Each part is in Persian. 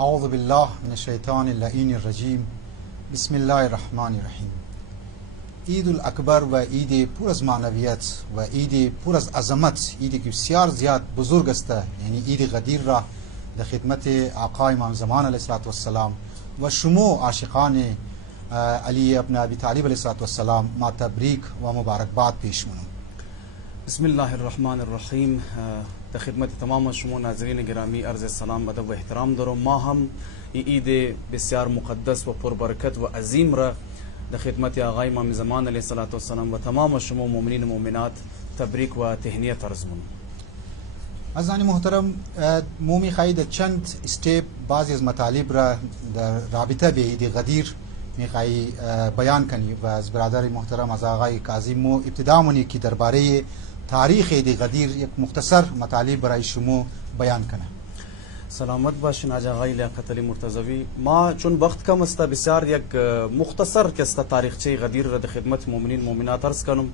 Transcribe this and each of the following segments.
اعوذ بالله من الشیطان اللعین الرجیم. بسم الله الرحمن الرحیم. عید الاکبر و عید پر از معنویت و عید پر از عظمت، عیدی که بسیار زیاد بزرگ است، یعنی عید غدیر را در خدمت آقا امام زمان علیه السلام و شما عاشقان علی ابن ابی طالب علیه السلام ما تبریک و مبارکباد پیش کنم. بسم الله الرحمن الرحیم. در خدمت تمام شما ناظرین گرامی عرض سلام ادب و احترام دارم. ما هم این عید بسیار مقدس و پربرکت و عظیم را در خدمت آقا امام زمان علیه السلام و تمام شما مؤمنین و مؤمنات تبریک و تهنیت عرض کنم. عزیزان محترم، ما می‌خواهید چند استیپ بعضی از مطالب را در رابطه به عید غدیر می‌خواهی بیان کنی و از برادر محترم از آقای کاظم ما ابتدا منی که درباره تاریخ عید غدیر یک مختصر مطالب برای شما بیان کنه. سلامت باشین حاج آقای لیاقت علی مرتضوی. ما چون وقت کم است بسیار یک مختصر کسته تاریخچه غدیر را در خدمت مؤمنین مؤمنات عرض کنم.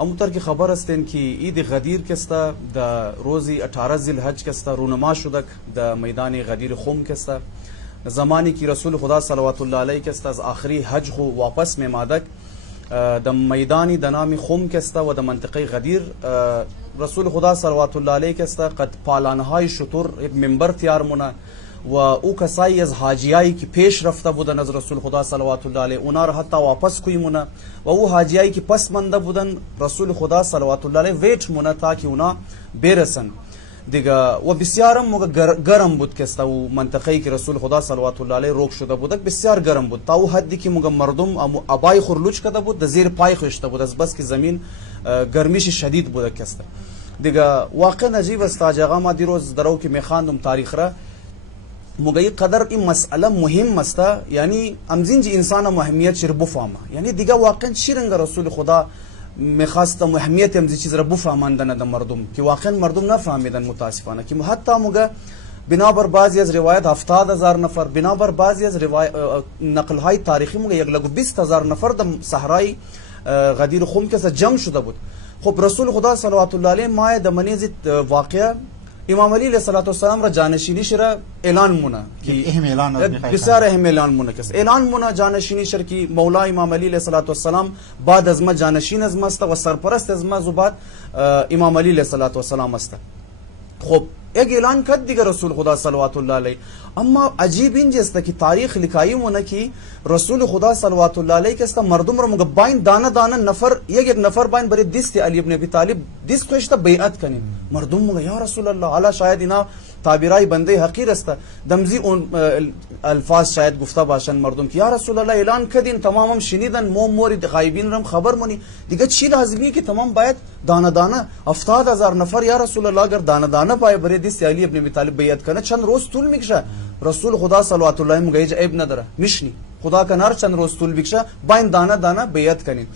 همونطور که خبر هستین که عید غدیر کسته در روز 18 ذی‌الحج کسته رونما شدک در میدان غدیر خم کسته. زمانی که رسول خدا صلوات الله علیه کسته از آخری حج خو واپس میمادک در میدانی در نام خم کسته و در منطقه غدیر رسول خدا صلوات الله علیه کسته قد پالانهای شطور یک منبر تیار مونه و او کسایی از حاجیایی که پیش رفته بودن از رسول خدا صلوات الله علیه اونا را حتی واپس کوی مونه و او حاجیایی که پس منده بودن رسول خدا صلوات الله علیه ویت مونه تا که اونا برسن دیگه. و بسیار هم گرم بود که او منطقه‌ای که رسول خدا صلوات الله علیه روک شده بود بسیار گرم بود تا او حدی که مردم ابای خورلوچ کرده بود در زیر پای خشته بود از بس که زمین گرمیش شدید بود کسته دیگه. واقعا عجیب است حاج آقا. ما دیروز درو که میخواندم تاریخ را مگه قدر این مسئله مهم است، یعنی امزینج انسان اهمیت شر بفهمه، یعنی دیگه واقعا چیرنگ رسول خدا میخواستم اهمیت همزی چیز را بفهماندن در مردم که واقعا مردم نفهمیدن متاسفانه. که حتی مگه بنابر بعضی از روایت 70,000 نفر، بنابر بعضی از نقل های تاریخی مگه 120,000 نفر در صحرای غدیر خم که جمع شده بود. خب رسول خدا صلوات الله علیه ما در منیز واقعه امام علی علیه السلام را جانشینیش را اعلان مونه که بسیار اهم اعلان مونه کس اعلان مونه جانشینیش را که مولا امام علی علیه السلام بعد از ما جانشین از ما است و سرپرست از ما زباد امام علی علیه السلام است. خب یک اعلان کرد دیگه رسول خدا صلوات الله علیه. اما عجیب این است که تاریخ لکایی مونه که رسول خدا صلوات الله علیه که مردم را باین دانه دانه نفر یک نفر باین برای دست علی ابن ابی طالب دست خوشته بیعت کنیم. مردم مگه یا رسول الله علا شاید اینا تعبیرای بنده حقیر است دمزی اون الفاظ شاید گفته باشن مردم که یا رسول الله اعلان کردین تمامم شنیدن مورد غایبین رم خبر مونی دیگه چی لازمی که تمام باید دانه دانه 70,000 نفر یا رسول الله اگر دانه دانه پای برای دست علی ابن ابی طالب بیعت کنه چند روز طول میکشه. رسول خدا صلوات الله علیه میگه عیب نداره میشنی خدا کنار چند روز طول بکشه باین دانه دانه بیعت کنین.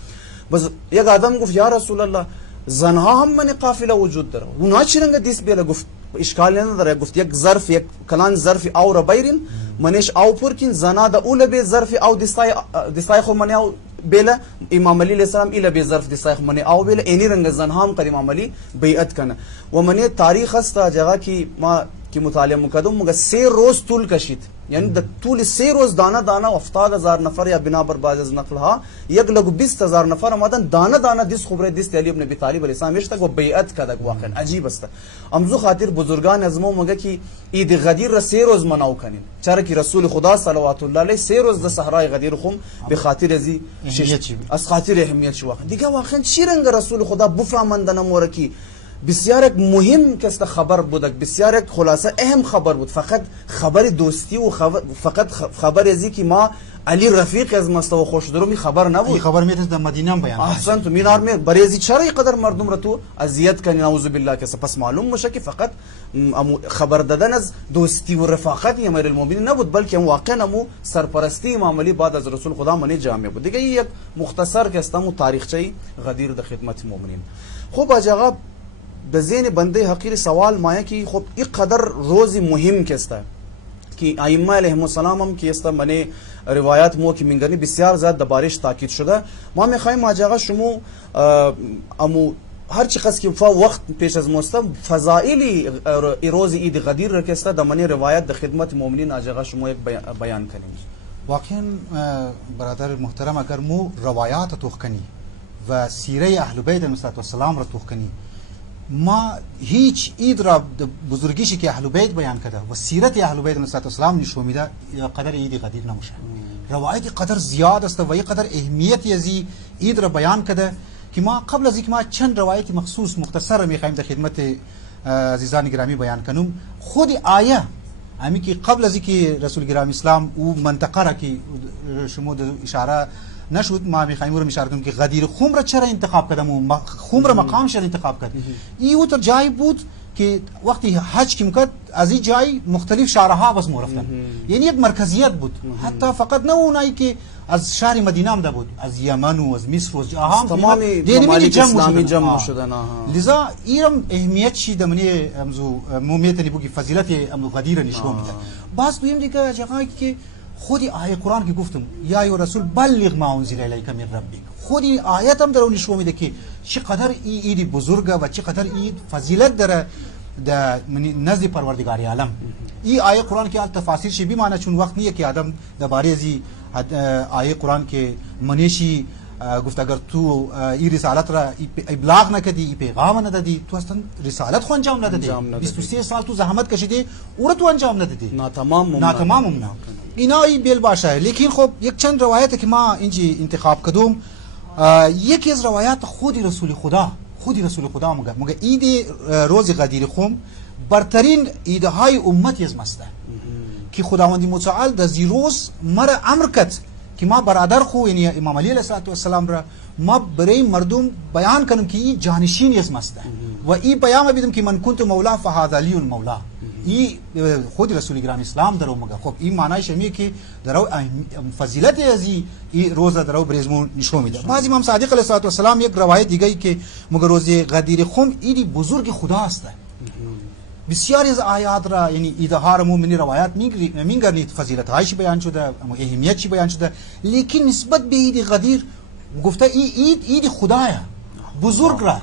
بس یک آدم گفت یا رسول الله زنها هم من قافله وجود داره اونا چی رنگ دیس بیله؟ گفت اشکال نداره. گفت یک ظرف یک کلان ظرف او را بیرین منش او پرکین زنا د اول به ظرف او دستای خو من او بیله امام علی علیه السلام اله به ظرف دستای خو من او بیله اینی رنگ زنها هم امام علی بیعت کنه. و من تاریخ است جگه کی ما که مطالعه مقدم مگه 3 روز طول کشید، یعنی در طول 3 روز دانه دانه 70,000 نفر یا بنابر بعض از نقل ها 120,000 نفر آمدن دانه دانه دست خبره دست علی ابن ابی طالب علیه السلام میشتک و بیعت کردک. واقعا عجیب است. امزو خاطر بزرگان از ما مگه که عید غدیر را 3 روز مناو کنین، چرا که رسول خدا صلوات الله علیه 3 روز در صحرای غدیر خم به خاطر از خاطر اهمیت شو. واقعا دیگه واقعا چی رنگ رسول خدا بفهماندن مورکی بسیار یک مهم کست خبر بود، بسیار یک خلاصه اهم خبر بود. فقط خبر دوستی و فقط خبر ازی که ما علی رفیق از مستوى خوش درومی خبر نبود. این خبر میتونست در مدینه هم بیان. احسن تو مینار می برای ازی چرا اینقدر مردم را تو اذیت کنی نعوذ بالله کس. پس معلوم میشه که فقط خبر دادن از دوستی و رفاقت امیر المؤمنین نبود، بلکه واقعا مو سرپرستی امام علی بعد از رسول خدا منی جامع بود. دیگه یک مختصر کستمو تاریخچه غدیر در خدمت مؤمنین. خب آقا در ذهن بنده حقیر سوال مایا که خب این قدر روزی مهم کسته که ائمه علیهم السلام هم که است من روایات مو که منگنی بسیار زیاد دربارش تاکید شده. ما میخوایم آقا شما امو هر چقدر که وقت پیش از ماست فضائلی روز عید غدیر را که است دمانی روایت در خدمت مؤمنین آجاقا شما یک بیان کنیم. واقعا برادر محترم اگر مو روایات توخ کنی و سیره اهل بیت علیهم السلام را توخ کنی ما هیچ عید را بزرگیشی که اهل بیت بیان کرده و سیرت اهل بیت علیهم السلام نشون میده قدر عید غدیر نمیشه. روایت قدر زیاد است و قدر اهمیتی از عید را بیان کرده که ما قبل از اینکه ما چند روایت مخصوص مختصر میخوایم در خدمت عزیزان گرامی بیان کنم. خود آیه امی که قبل از اینکه رسول گرامی اسلام او منطقه را که شما اشاره نشد ما میخوایم رو اشاره کنیم که غدیر خم را چرا انتخاب کردم خم را مقام شد انتخاب کرد. این او جای بود که وقتی حج که میکرد از این جای مختلف شهرها بس رفتن، یعنی یک مرکزیت بود. حتی فقط نه اونایی که از شهر مدینه آمده بود، از یمن و از مصر و جهان تمام ممالک اسلامی جمع شدن. لذا ایرم اهمیت چی دمنی مومیت نبوگی فضیلت غدیر نشون میده. باز دویم دیگه جایی که خودی آیه قرآن که گفتم یا ای رسول بلغ ما انزل الیک من ربک، خودی آیت هم در اون نشون میده که چقدر این عید بزرگه و چقدر عید فضیلت داره در نزد پروردگار عالم. این آیه قرآن که تفاسیر شی بی معنی چون وقت نیه که آدم درباره ازی آیه قرآن که منیشی گفت اگر تو این رسالت را ابلاغ نکردی، این پیغام ندادی، تو اصلا رسالت خو انجام ندادی. 23 سال تو زحمت کشیدی او را تو انجام ندادی. ناتمام اینا ای بیل باشه. لیکن خب یک چند روایت که ما اینجی انتخاب کردم، یکی از روایات خود رسول خدا مگه عید روز غدیر خم برترین عیدهای امتی از مسته که خداوند متعال در زی روز مرا امر کرد که ما برادر خو یعنی امام علی علیه السلام را ما برای مردم بیان کنم که این جانشین از مسته و این بیان بیدم که من کنت مولا فهذا لی المولا. این خود رسول گرامی اسلام درو مگه. خب این معنیش میه که درو فضیلت از این روز درو برزمون نشون میده. بعضی امام صادق علیه السلام یک روایت دیگه ای که مگر روز غدیر خم ایدی بزرگ خدا است. بسیاری از آیات را یعنی ایدهار مومنی روایت میگرنید فضیلت هایش بیان شده، اهمیتش بیان شده، لیکن نسبت به عید غدیر گفته این عید خدایه بزرگ را.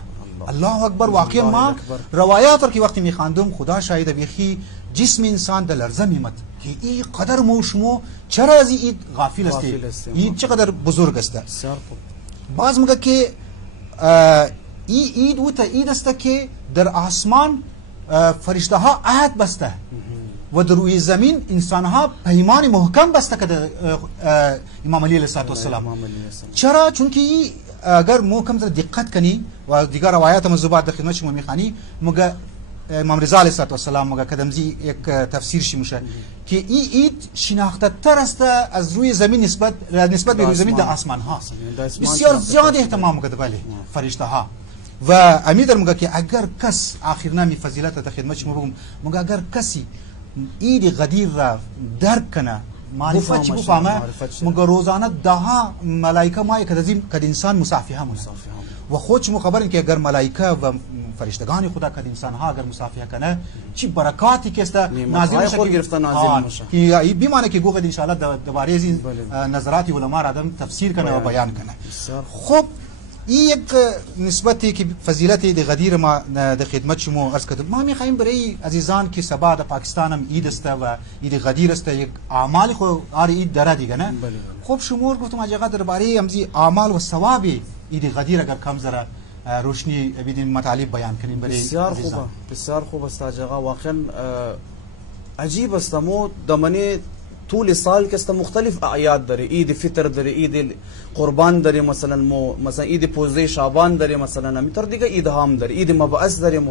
الله اکبر. واقعا ما روایات را که وقتی میخواندم خدا شاهد بیخی جسم انسان در لرزه میمد که این قدر موشمو چرا از این عید غافل است، این چقدر بزرگ است. باز میگه که این عید او تا عید است که در آسمان فرشته ها عهد بسته و در روی زمین انسان ها پیمان محکم بسته که امام علی علیه السلام. چرا؟ چون که اگر محکم دقت کنی و دیگر روایات مزبوط در خدمت شما میخوانی مگه امام رضا علیه السلام مگه کدمزی یک تفسیر شی میشه که این عید شناخته تر است از روی زمین نسبت به روی زمین در آسمان ها. بسیار زیاد اهتمام میکنه بله فرشته ها. و امید مگه که اگر کس آخر نامی فضیلت در خدمت شما بگم مگه اگر کسی عید غدیر را درک کنه معرفت چی بفهمه مگه روزانه ده ملائکه ما یک کد انسان مصافحه مونه و خود شما خبرین که اگر ملائکه و فرشتگان خدا کد انسان ها اگر مصافحه کنه چی برکاتی که است نازل میشه که بی معنی که گوید ان شاء الله دوباره از این نظرات علما را آدم تفسیر کنه و بیان کنه. خب این یک نسبتی که فضیلت عید غدیر ما در خدمت شما عرض کردم. ما میخوایم برای عزیزان که سبا در پاکستان هم عید است و عید غدیر است یک اعمال خو آر عید داره دیگه نه. خب شما گفتم اجازه درباره همزی اعمال و ثواب عید غدیر اگر کم ذره روشنی بدین مطالب بیان کنیم برای بسیار خوب است آقا. واقعا عجیب است. مو دمنه طول سال که است مختلف اعیاد داره، عید فطر داره، عید قربان داره، مثلا عید 15 شعبان داره، مثلا همینطور دیگه عید هم داره، عید مبعث داره.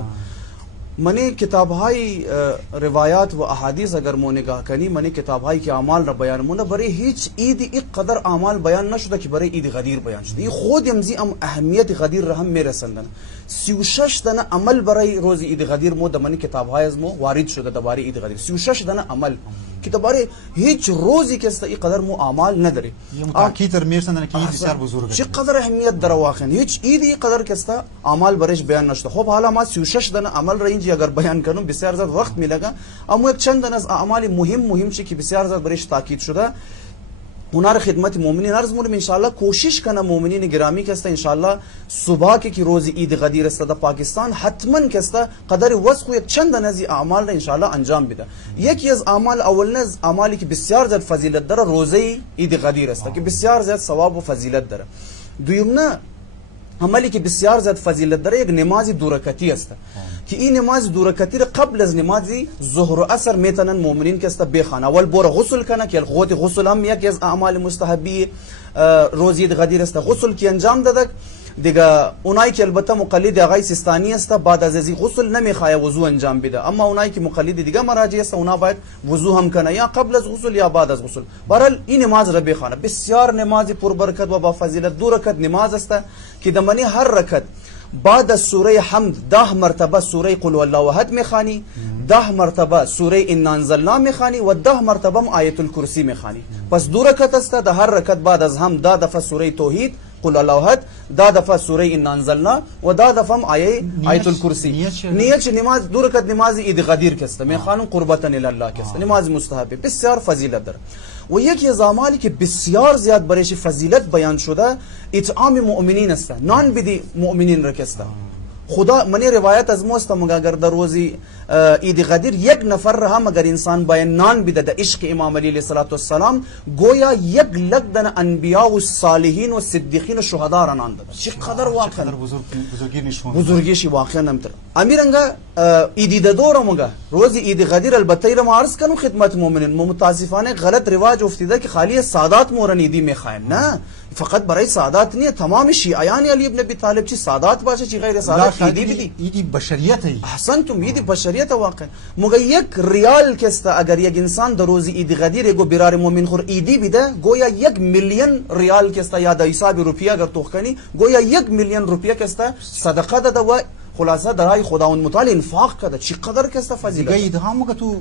منی کتاب های روایات و احادیث اگر مو نگاه کنی منی کتاب هایی که اعمال را بیان مونه برای هیچ عید یک قدر اعمال بیان نشده که برای عید غدیر بیان شده. این خود امزی اهمیت غدیر را هم میرسندن. 36 دانه عمل برای روز عید غدیر مو در منی کتاب های از مو وارد شده درباره عید غدیر. 36 دانه عمل که درباره هیچ روزی که است این قدر مو اعمال نداره. کی تر میرسندن که این بسیار بزرگه. چه قدر اهمیت داره واقعا. هیچ عیدی قدر که است اعمال برایش بیان نشده. خب حالا ما 36 دانه عمل را اینجا اگر بیان کنم بسیار زیاد وقت میلگه، اما یک چند از اعمال مهم چی که بسیار زیاد برایش تاکید شده هنر خدمت مؤمنین عرض مونم انشاءالله کوشش کنه مؤمنین گرامی که است انشاءالله صبح که روز عید غدیر است در پاکستان حتما که است قدر وسخ یک چند از اعمال را انشاءالله انجام بده. یکی از اعمال اولین از اعمالی که بسیار زیاد فضیلت داره روزه عید غدیر است که بسیار زیاد ثواب و فضیلت داره. دویمنه عملی که بسیار زیاد فضیلت داره یک نماز دو رکعتی است که این نماز دو رکعتی را قبل از نماز ظهر و عصر میتونن مؤمنین که است بخوان. اول بور غسل کنه که القوت غسل هم یکی از اعمال مستحبی روز عید غدیر است. غسل کی انجام دادک دیگه اونایی که البته مقلد آقای سیستانی است بعد از این غسل نمیخواد وضو انجام بده، اما اونایی که مقلد دیگه مراجع است اونا باید وضو هم کنه یا قبل از غسل یا بعد از غسل. برحال این نماز را بخوانه. بسیار نماز پربرکت و با فضیلت دو رکعت نماز است که دمنی هر رکعت بعد از سوره حمد 10 مرتبه سوره قل والله احد میخوانی، 10 مرتبه سوره انا انزلنا میخوانی و 10 مرتبه آیت الکرسی میخوانی. پس دو رکعت است. در هر رکعت بعد از هم 10 دفعه سوره توحید قل الله احد، 10 دفعه سوره انا انزلنا و 10 دفعه آیت الکرسی. نیت نماز دو رکعت نماز عید غدیر کسته میخوانم قربتا الی الله کسته نماز مستحب بسیار فضیلت داره. و یکی از اعمالی که بسیار زیاد برایش فضیلت بیان شده اطعام مؤمنین است. نان بدی مؤمنین را کسته. خدا منی روایت از موست مگه اگر در روزی عید غدیر یک نفر را هم اگر انسان باید نان بده در عشق امام علی علیه السلام گویا یک لک انبیاء و صالحین و صدیقین و شهدا را نان داده. چقدر واقعا بزرگیش واقعا نمیتر. امیرنگا عید دور مگه روز عید غدیر البته را ما عرض کنم خدمت مؤمنین متاسفانه غلط رواج افتیده که خالی سادات مورن عیدی میخوایم. نه فقط برای سادات نیه، تمام شیعیان علی ابن ابی طالب چی سادات باشه چی غیر سادات عیدی بدی. عیدی بشریت ای احسنتم عیدی بشریت واقعا. مگه یک ریال کسته اگر یک انسان در روز عید غدیر یگو برار مومن خور عیدی بده گویا 1 میلیون ریال کسته یا در حساب روپیه اگر توخ کنی گویا 1 میلیون روپیه کسته صدقه داده و خلاصه در راه خداوند متعال انفاق کرده. چقدر کسته فضیلت دیگه ایده هم تو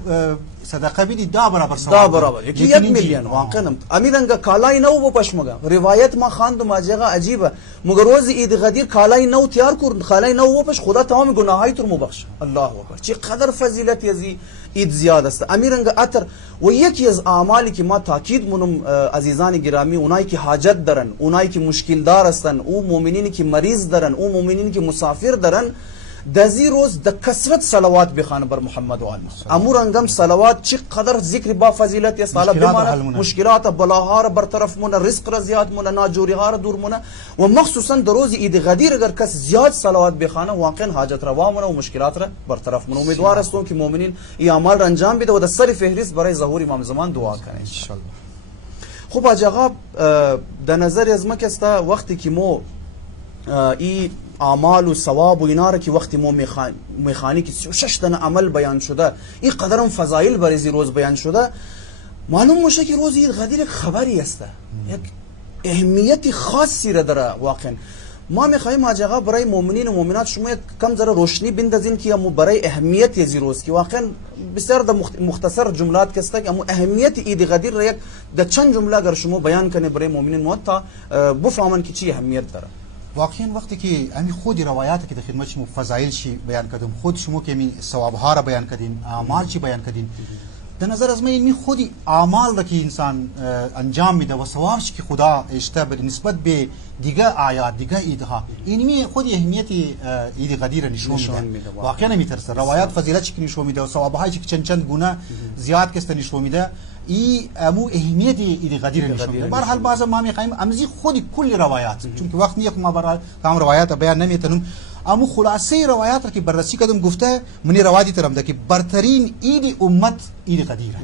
صدقه بدی 10 برابر ثواب 10 برابر یکی 1 میلیون واقعا. امیرنگا کالای نو و پش مگه روایت ما خواندم ماجرا عجیبه. مگر روز عید غدیر کالای نو تیار کرد کالای نو و پش خدا تمام گناهای تو مبخش. الله اکبر چقدر فضیلت یزی عید زیاد است. امیرنگا اتر و یکی از اعمالی که ما تاکید منم عزیزان گرامی اونایی که حاجت دارن، اونایی که مشکل دار هستن، او مؤمنینی که مریض دارن، او مؤمنینی که مسافر دارن دزی روز د کثرت صلوات بخوان بر محمد و آل محمد. امور انگم صلوات چقدر ذکر با فضیلت است. حالا بمانه مشکلات بلاها را برطرف مونه، رزق را زیاد مونه، ناجوری ها را دور مونه و مخصوصا در روز عید غدیر اگر کس زیاد صلوات بخوانه واقعا حاجت روا مونه و مشکلات را برطرف مونه. امیدوار هستم که مؤمنین این اعمال را انجام بده و در سر فهرست برای ظهور امام زمان دعا کنه ان شاء الله. خب حاج آقا در نظر از ما کسته وقتی که مو ای اعمال و ثواب و اینا را که وقتی ما میخوانی که 36 تا عمل بیان شده این قدرم فضایل برای روز بیان شده معلوم میشه که روز عید غدیر خبری است، یک اهمیت خاصی را داره. واقعا ما میخوایم حاج آقا برای مؤمنین و مؤمنات شما یک کم ذره روشنی بندازین که امو برای اهمیت از روز که واقعا بسیار د مختصر جملات کسته که امو اهمیت عید غدیر را یک د چند جمله اگر شما بیان کنه برای مؤمنین مؤمنات بفهمن که چی اهمیت داره. واقعا وقتی که امی خود روایات که در خدمت شما فضایل چی بیان کردم، خود شما که می ثواب ها را بیان کردین، اعمال چی بیان کردین، در نظر از من این خودی اعمال را که انسان انجام میده و ثوابش که خدا اشته به نسبت به دیگه آیات دیگه ایدها این می خودی اهمیت عید غدیر نشون میده. واقعا نمیترسه روایات فضیلت چی نشون میده و ثواب هایی که چند گونه زیاد کسته نشون میده ای امو اهمیت عید غدیر نشون میده. به هر حال بعضا ما میخوایم امزی خودی کل روایات چون که وقت نیست ما برای تمام روایات بیان نمیتونم امو خلاصه روایات را که بررسی کردم گفته منی روایتی ترم ده که برترین عید امت عید غدیر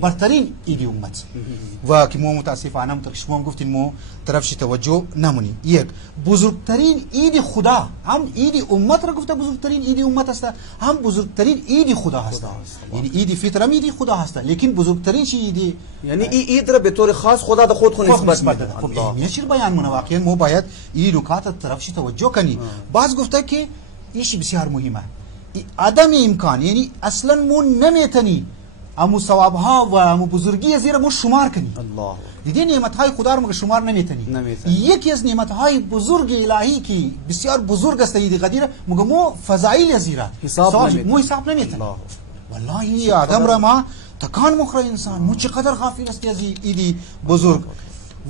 برترین عید امت و که مو متاسفانه شما گفتین مو طرفش توجه نمونی. یک بزرگترین عید خدا هم عید امت را گفته بزرگترین عید امت است، هم بزرگترین عید خدا هست. یعنی عید فطر هم عید خدا هست لیکن بزرگترین چی عید یعنی این عید را به طور خاص خدا به خود نسبت میده. خب این چیز بیان منه واقعا مو باید این نکات طرفش توجه کنی. باز گفته که ایشی بسیار مهمه عدم امکان یعنی اصلا مو نمیتونی امو ثواب ها و امو بزرگی زیرا مو شمار کنی. الله دیدی نعمت های خدا رو شمار نمیتونی. یکی از نعمت های بزرگ الهی که بسیار بزرگ است عید غدیر مگه مو فضایل زیرا مو حساب نمیتونی. والله این آدم را ما تکان مخره انسان مو چقدر غافل است از عید بزرگ.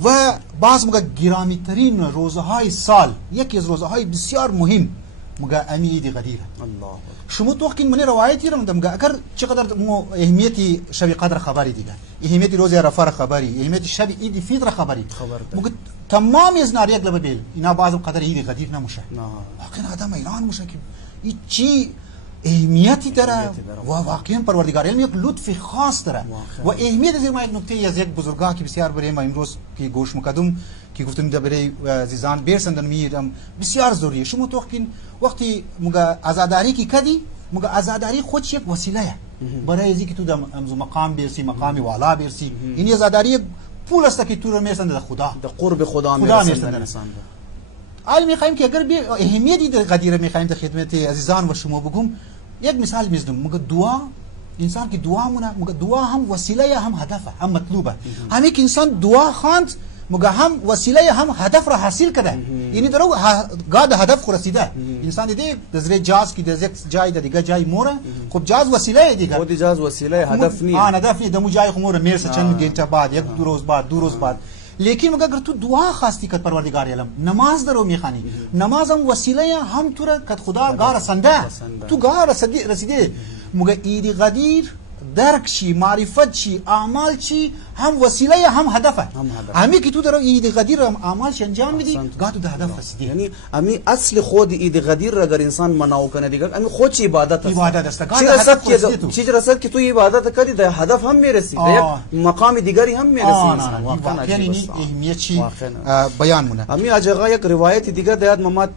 و باز مگه گرامی ترین روزه های سال، یکی از روزه های بسیار مهم مگه امی عید غدیر. الله شما توقین من روایتی رو مگه اگر چقدر مو اهمیتی شب قدر خبری دیگه، اهمیتی روز عرفه خبری، اهمیتی شب عید فطر خبری، مگه تمام از ناریک لبیل اینا بعض قدر عید غدیر نموشه. واقعا آدم ایران موشه که این چی اهمیتی داره و واقعا پروردگار علم یک لطف خاص داره و اهمیت از ما یک نکته از یک بزرگاه که بسیار برای ما امروز که گوش مقدم که گفتم در برای عزیزان بیرسندن میرم بسیار ضروریه. شما توقین وقتی مگه عزاداری کی کدی مگه عزاداری خودش یک وسیله برای اینکه تو در مقام برسی، مقام والا برسی. این عزاداری پول است که تو رو میرسنده در خدا، در قرب خدا میرسنده انسان. حال میخوایم که اگر به اهمیتی در غدیر میخوایم در خدمت عزیزان و شما بگم، یک مثال میزنم. مگه دعا، انسان که دعا مونه مگه دعا هم وسیله هم هدفه هم مطلوبه. همین که انسان دعا خواند مگه هم وسیله هم هدف را حاصل کرده، یعنی درو گاد هدف خو رسیده. انسان دیگه در جاز کی در یک جای دیگه جای موره، خب جاز وسیله دیگه، خود جاز وسیله هدف نیست. هدف نیست. دمو جای خو موره میرسه چند گنته بعد، یک دو روز بعد، دو روز بعد. لیکن مگه اگر تو دعا خواستی که پروردگار علم نماز درو میخوانی، نماز هم وسیله هم تو را که خدا گار رسنده، تو گار رسیده. مگه عید غدیر درک چی، معرفت چی، اعمال چی، هم وسیله هم هدفه. همین که تو در عید غدیر هم اعمالش انجام میدی گاه تو به هدف رسیدی. یعنی امی اصل خود عید غدیر را اگر انسان مناو کنه دیگه امی خود چی عبادت است. چیز رسد که تو عبادت کردی در هدف هم میرسی، در یک مقام دیگری هم میرسی. واقعا یعنی اهمیت چی بیان مونه. امی اجازه یک روایت دیگه در ممات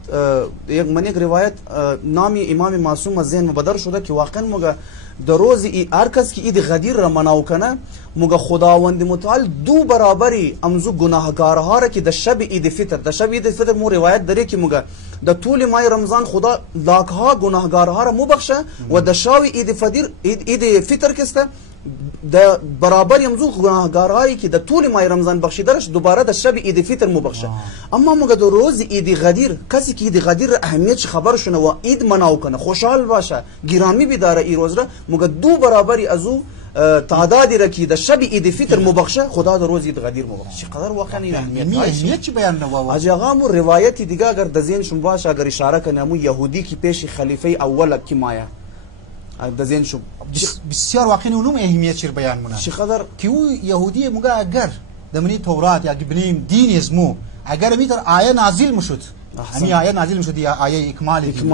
یک روایت نامی امام معصوم از ذهن مبادر شده که واقعا مگه در روز هر کس که عید غدیر را مناو کنه مگه خداوند متعال دو برابری امزو گناهکارها را که در شب عید فطر مو روایت داره که مگه در طول ماه رمضان خدا لاکها گناهکارها را مبخشه و در شب عید فطر کسته در برابر امزو گناهکارهایی که در طول ماه رمضان بخشیدرش دوباره در شب عید فطر مبخشه. اما مگه در روز عید غدیر کسی که عید غدیر اهمیت خبر شونه و عید مناو کنه، خوشحال باشه، گرامی بداره این روز را، مگه دو برابری از او تعدادی را که در شب عید فطر مبخشه خدا در روز عید غدیر مبخشه. چقدر واقعا این اهمیت چی بیان نوا. اجا آقا روایتی دیگه اگر در ذهنشون باشه، اگر اشاره کنه مو یهودی که پیش خلیفه اول کی مایه در ذهنشون بسیار واقعا علوم اهمیت چی بیان مونه. چقدر که او یهودی مگه اگر دمنی تورات یا بنیم دین اسمو اگر میتر آیه نازل مشد، همین آیه نازل مشد یا آیه اکمال یوم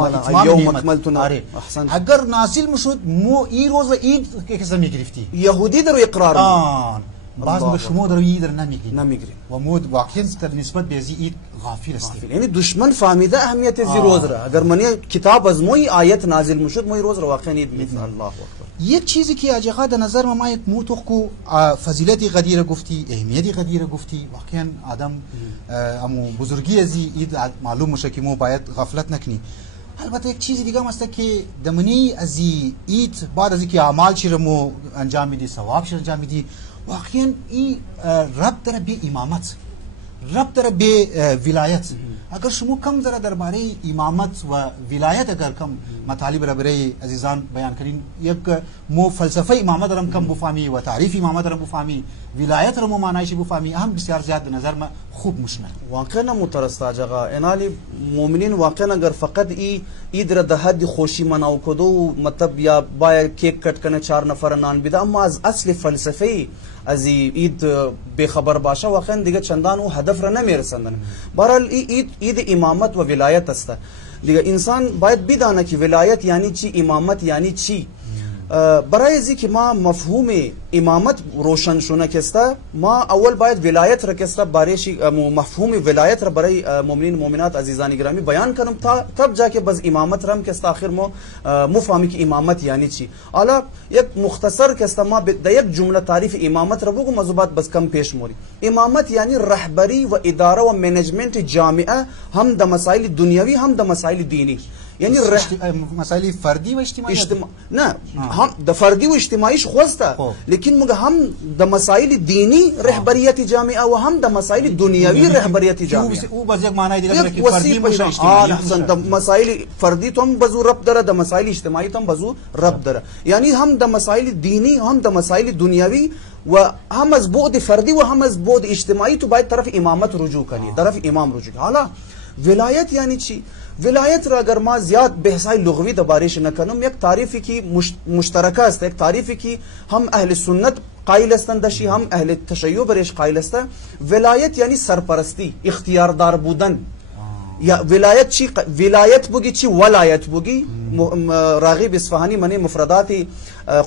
اکملت لکم، اگر نازل مشد مو این روز عید که کسی میگرفتی یهودی در اقرار باز به شما در عید نمیگیری و مود واقعا در نسبت به عید غافل است. یعنی دشمن فهمیده اهمیت از روز را. اگر من کتاب از موی آیت نازل مشد موی روز را واقعا عید میتونه. الله اکبر. یک چیزی که اجازه در نظر ما یک موتوخ کو فضیلت غدیر گفتی، اهمیت غدیر گفتی، واقعا آدم امو بزرگی از عید معلوم میشه که مو باید غفلت نکنی. البته یک چیز دیگه هم است که دمنی از عید بعد از اینکه اعمال چی رو مو انجام میدی، ثواب چی انجام میدی، واقعا این ربط داره به امامت، ربط داره به ولایت. اگر شما کم ذره درباره امامت و ولایت اگر کم مطالب را برای عزیزان بیان کنین، یک مو فلسفه امامت را کم بفهمی و تعریف امامت را بفهمی، ولایت را مو معنیش بفهمی، هم بسیار زیاد نظر ما خوب مشمل. واقعا مترستا جگا انالی مؤمنین واقعا اگر فقط عید را ده حد خوشی مناو کدو مطلب یا باید کیک کٹ کنه 4 نفر نان بده، اما از اصل فلسفه از عید به خبر باشه واقعا دیگه چندان او هدف را نمیرسندن. برحال عید امامت و ولایت است دیگه. انسان باید بدانه که ولایت یعنی چی، امامت یعنی چی. برای ازی که ما مفهوم امامت روشن شونه کسته، ما اول باید ولایت را کسته باریش مفهوم ولایت را برای مؤمنین مؤمنات عزیزان گرامی بیان کنم تب جا که بس امامت را هم کسته آخر ما مفهمی که امامت یعنی چی. حالا یک مختصر کسته ما در یک جمله تعریف امامت را بگم از بعد بس کم پیش موری. امامت یعنی رهبری و اداره و منیجمنت جامعه، هم در مسائل دنیوی هم در مسائل دینی. یعنی مسائل فردی و اجتماعی نه هم د فردی و اجتماعیش خواسته لیکن موږ هم د مسائل دینی رهبریت جامعه و هم د مسائل دنیوی رهبریت جامعه او باز یک معنی دیگه که فردی باشه اجتماعی د مسائل فردی تو هم بزو رب داره د مسائل اجتماعی تو هم بزو رب داره یعنی هم د مسائل دینی هم د مسائل دنیوی و هم از بعد فردی و هم از بعد اجتماعی تو باید طرف امامت رجوع کنی طرف امام رجوع. حالا ولایت یعنی چی؟ ولایت را اگر ما زیاد بحثای لغوی دربارش نکنم یک تعریفی که مشترکه است، یک تعریفی که هم اهل سنت قائل هستند دشی هم اهل تشیع برش قائل است. ولایت یعنی سرپرستی، اختیاردار بودن. یا ولایت چی؟ ولایت بگی چی؟ ولایت بگی. راغب اصفهانی منی مفردات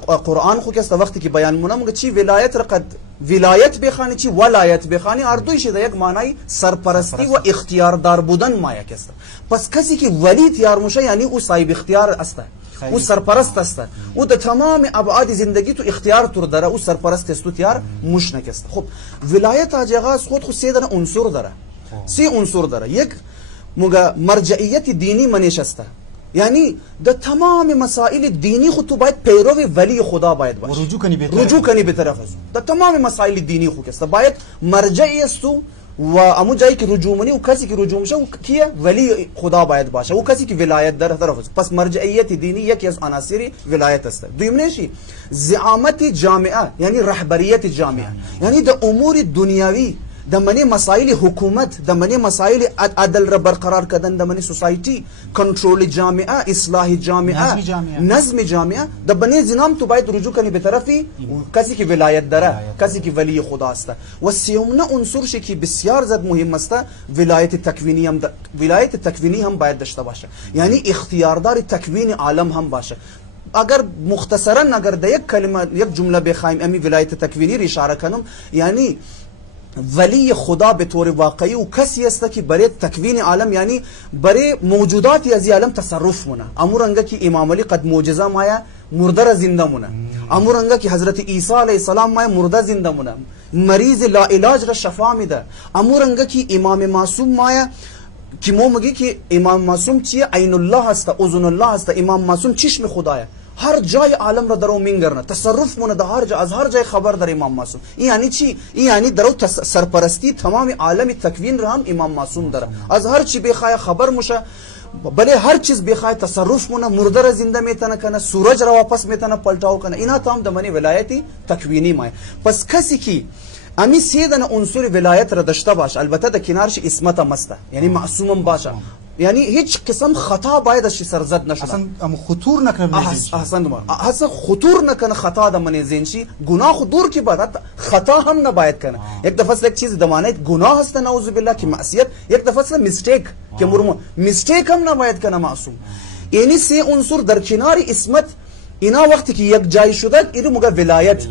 قرآن خو که است وقتی که بیان مونم چی ولایت رقد ولایت بخانی چی ولایت بخانی اردویش ده یک معنی سرپرستی و اختیاردار بودن مایا است. پس کسی که ولی تیار موشه یعنی او صاحب اختیار است، او سرپرست است، او د تمام ابعاد زندگی تو اختیار تور داره، او سرپرست است تو تیار موش نکست. خب ولایت اجاغا خود سه داره عنصر داره، سه عنصر داره. یک موگه مرجعیت دینی منش است، یعنی د تمام مسائل دینی خود تو باید پیرو ولی خدا باید باشی، رجوع کنی به طرف از د تمام مسائل دینی خود است باید مرجعی است و امو جایی که رجوع منی و کسی که رجوع میشه کیه؟ ولی خدا باید باشه، او کسی که ولایت در طرف است. پس مرجعیت دینی یکی از عناصر ولایت است. دویمنشی زعامت جامعه یعنی رهبریت جامعه، یعنی د امور دنیوی د منی مسائل حکومت، د منی مسائل عدل را برقرار کردن، د منی سوسایتی کنترل جامعه، اصلاح جامعه، نظم جامعه، د بنی نظام تو باید رجوع کنی به طرفی کسی که ولایت داره، کسی که ولی خدا است. و سیومه عنصر شی که بسیار زیاد مهم است ولایت تکوینی هم ولایت تکوینی هم باید داشته باشه، یعنی اختیاردار تکوین عالم هم باشه. اگر مختصرا اگر د یک کلمه یک جمله بخوایم امی ولایت تکوینی را اشاره کنم، یعنی ولی خدا به طور واقعی و کسی است که برای تکوین عالم یعنی برای موجودات از عالم تصرف مونه. امورنگه که امام علی قد معجزه مایا مرده را زنده مونه، امورنگه که حضرت عیسی علیه السلام مایا مرده زنده مونه، مریض لا علاج را شفا میده، امورنگه که امام معصوم مایا که ما میگی که امام معصوم چیه؟ عین الله هست، اذن الله هست، امام معصوم چشم خدایه، هر جای عالم را درو مینگرنه، تصرف مونه، هر جا از هر جای خبر در امام معصوم. این یعنی چی؟ این یعنی درو سرپرستی تمام عالم تکوین را هم امام معصوم داره، از هر چی بخواه خبر موشه، بله هر چیز بخواه تصرف مونه، مرده را زنده میتونه کنه، سورج را واپس میتونه پلټاو کنه. اینا تام د منی ولایتی تکوینی مای. پس کسی کی امی سیدن عنصر ولایت را داشته باشه، البته د کنارش اسمت مسته، یعنی معصوم باشه، یعنی هیچ قسم خطا باید از سرزد نشه، اصلا خطور نکنه. احسن اصلا خطور نکنه، خطا د من ذهن شي، گناه خود دور کی بعد خطا هم نباید کنه. یک دفعه یک چیز دمانید گناه است نعوذ بالله کی معصیت، یک دفعه میستیک که مرمو میستیک هم نباید کنه معصوم. یعنی سه عنصر در کنار اسمت اینا وقتی که یک جای شده اینو موگه ولایت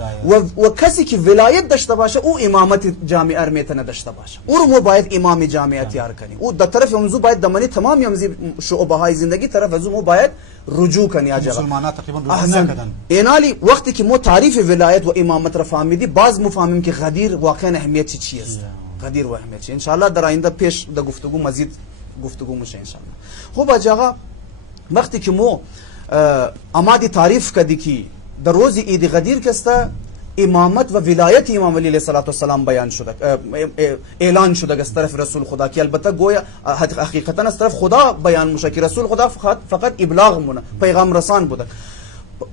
و کسی که ولایت داشته باشه او امامت جامعه را میتونه داشته باشه، او رو باید امام جامعه تیار کنی، او در طرف امزو باید دمانی تمام امزی شعبه های زندگی طرف ازو مو باید رجوع کنی. مسلمانان تقریبا رجوع نکردن. اینالی وقتی که ما تعریف ولایت و امامت را فهمیدی، باز مفهمیم که غدیر واقعا اهمیت چی است. غدیر و اهمیت چی؟ ان شاء الله در آینده پیش در گفتگو مزید گفتگو میشه ان شاء الله. خب آقا وقتی که ما امادی تعریف کردی که در روز عید غدیر کسته امامت و ولایت امام علی علیه السلام بیان شده، اعلان شده از طرف رسول خدا، که البته گویا حقیقتا از طرف خدا بیان میشه که رسول خدا فقط ابلاغ مونه، پیغام رسان بوده.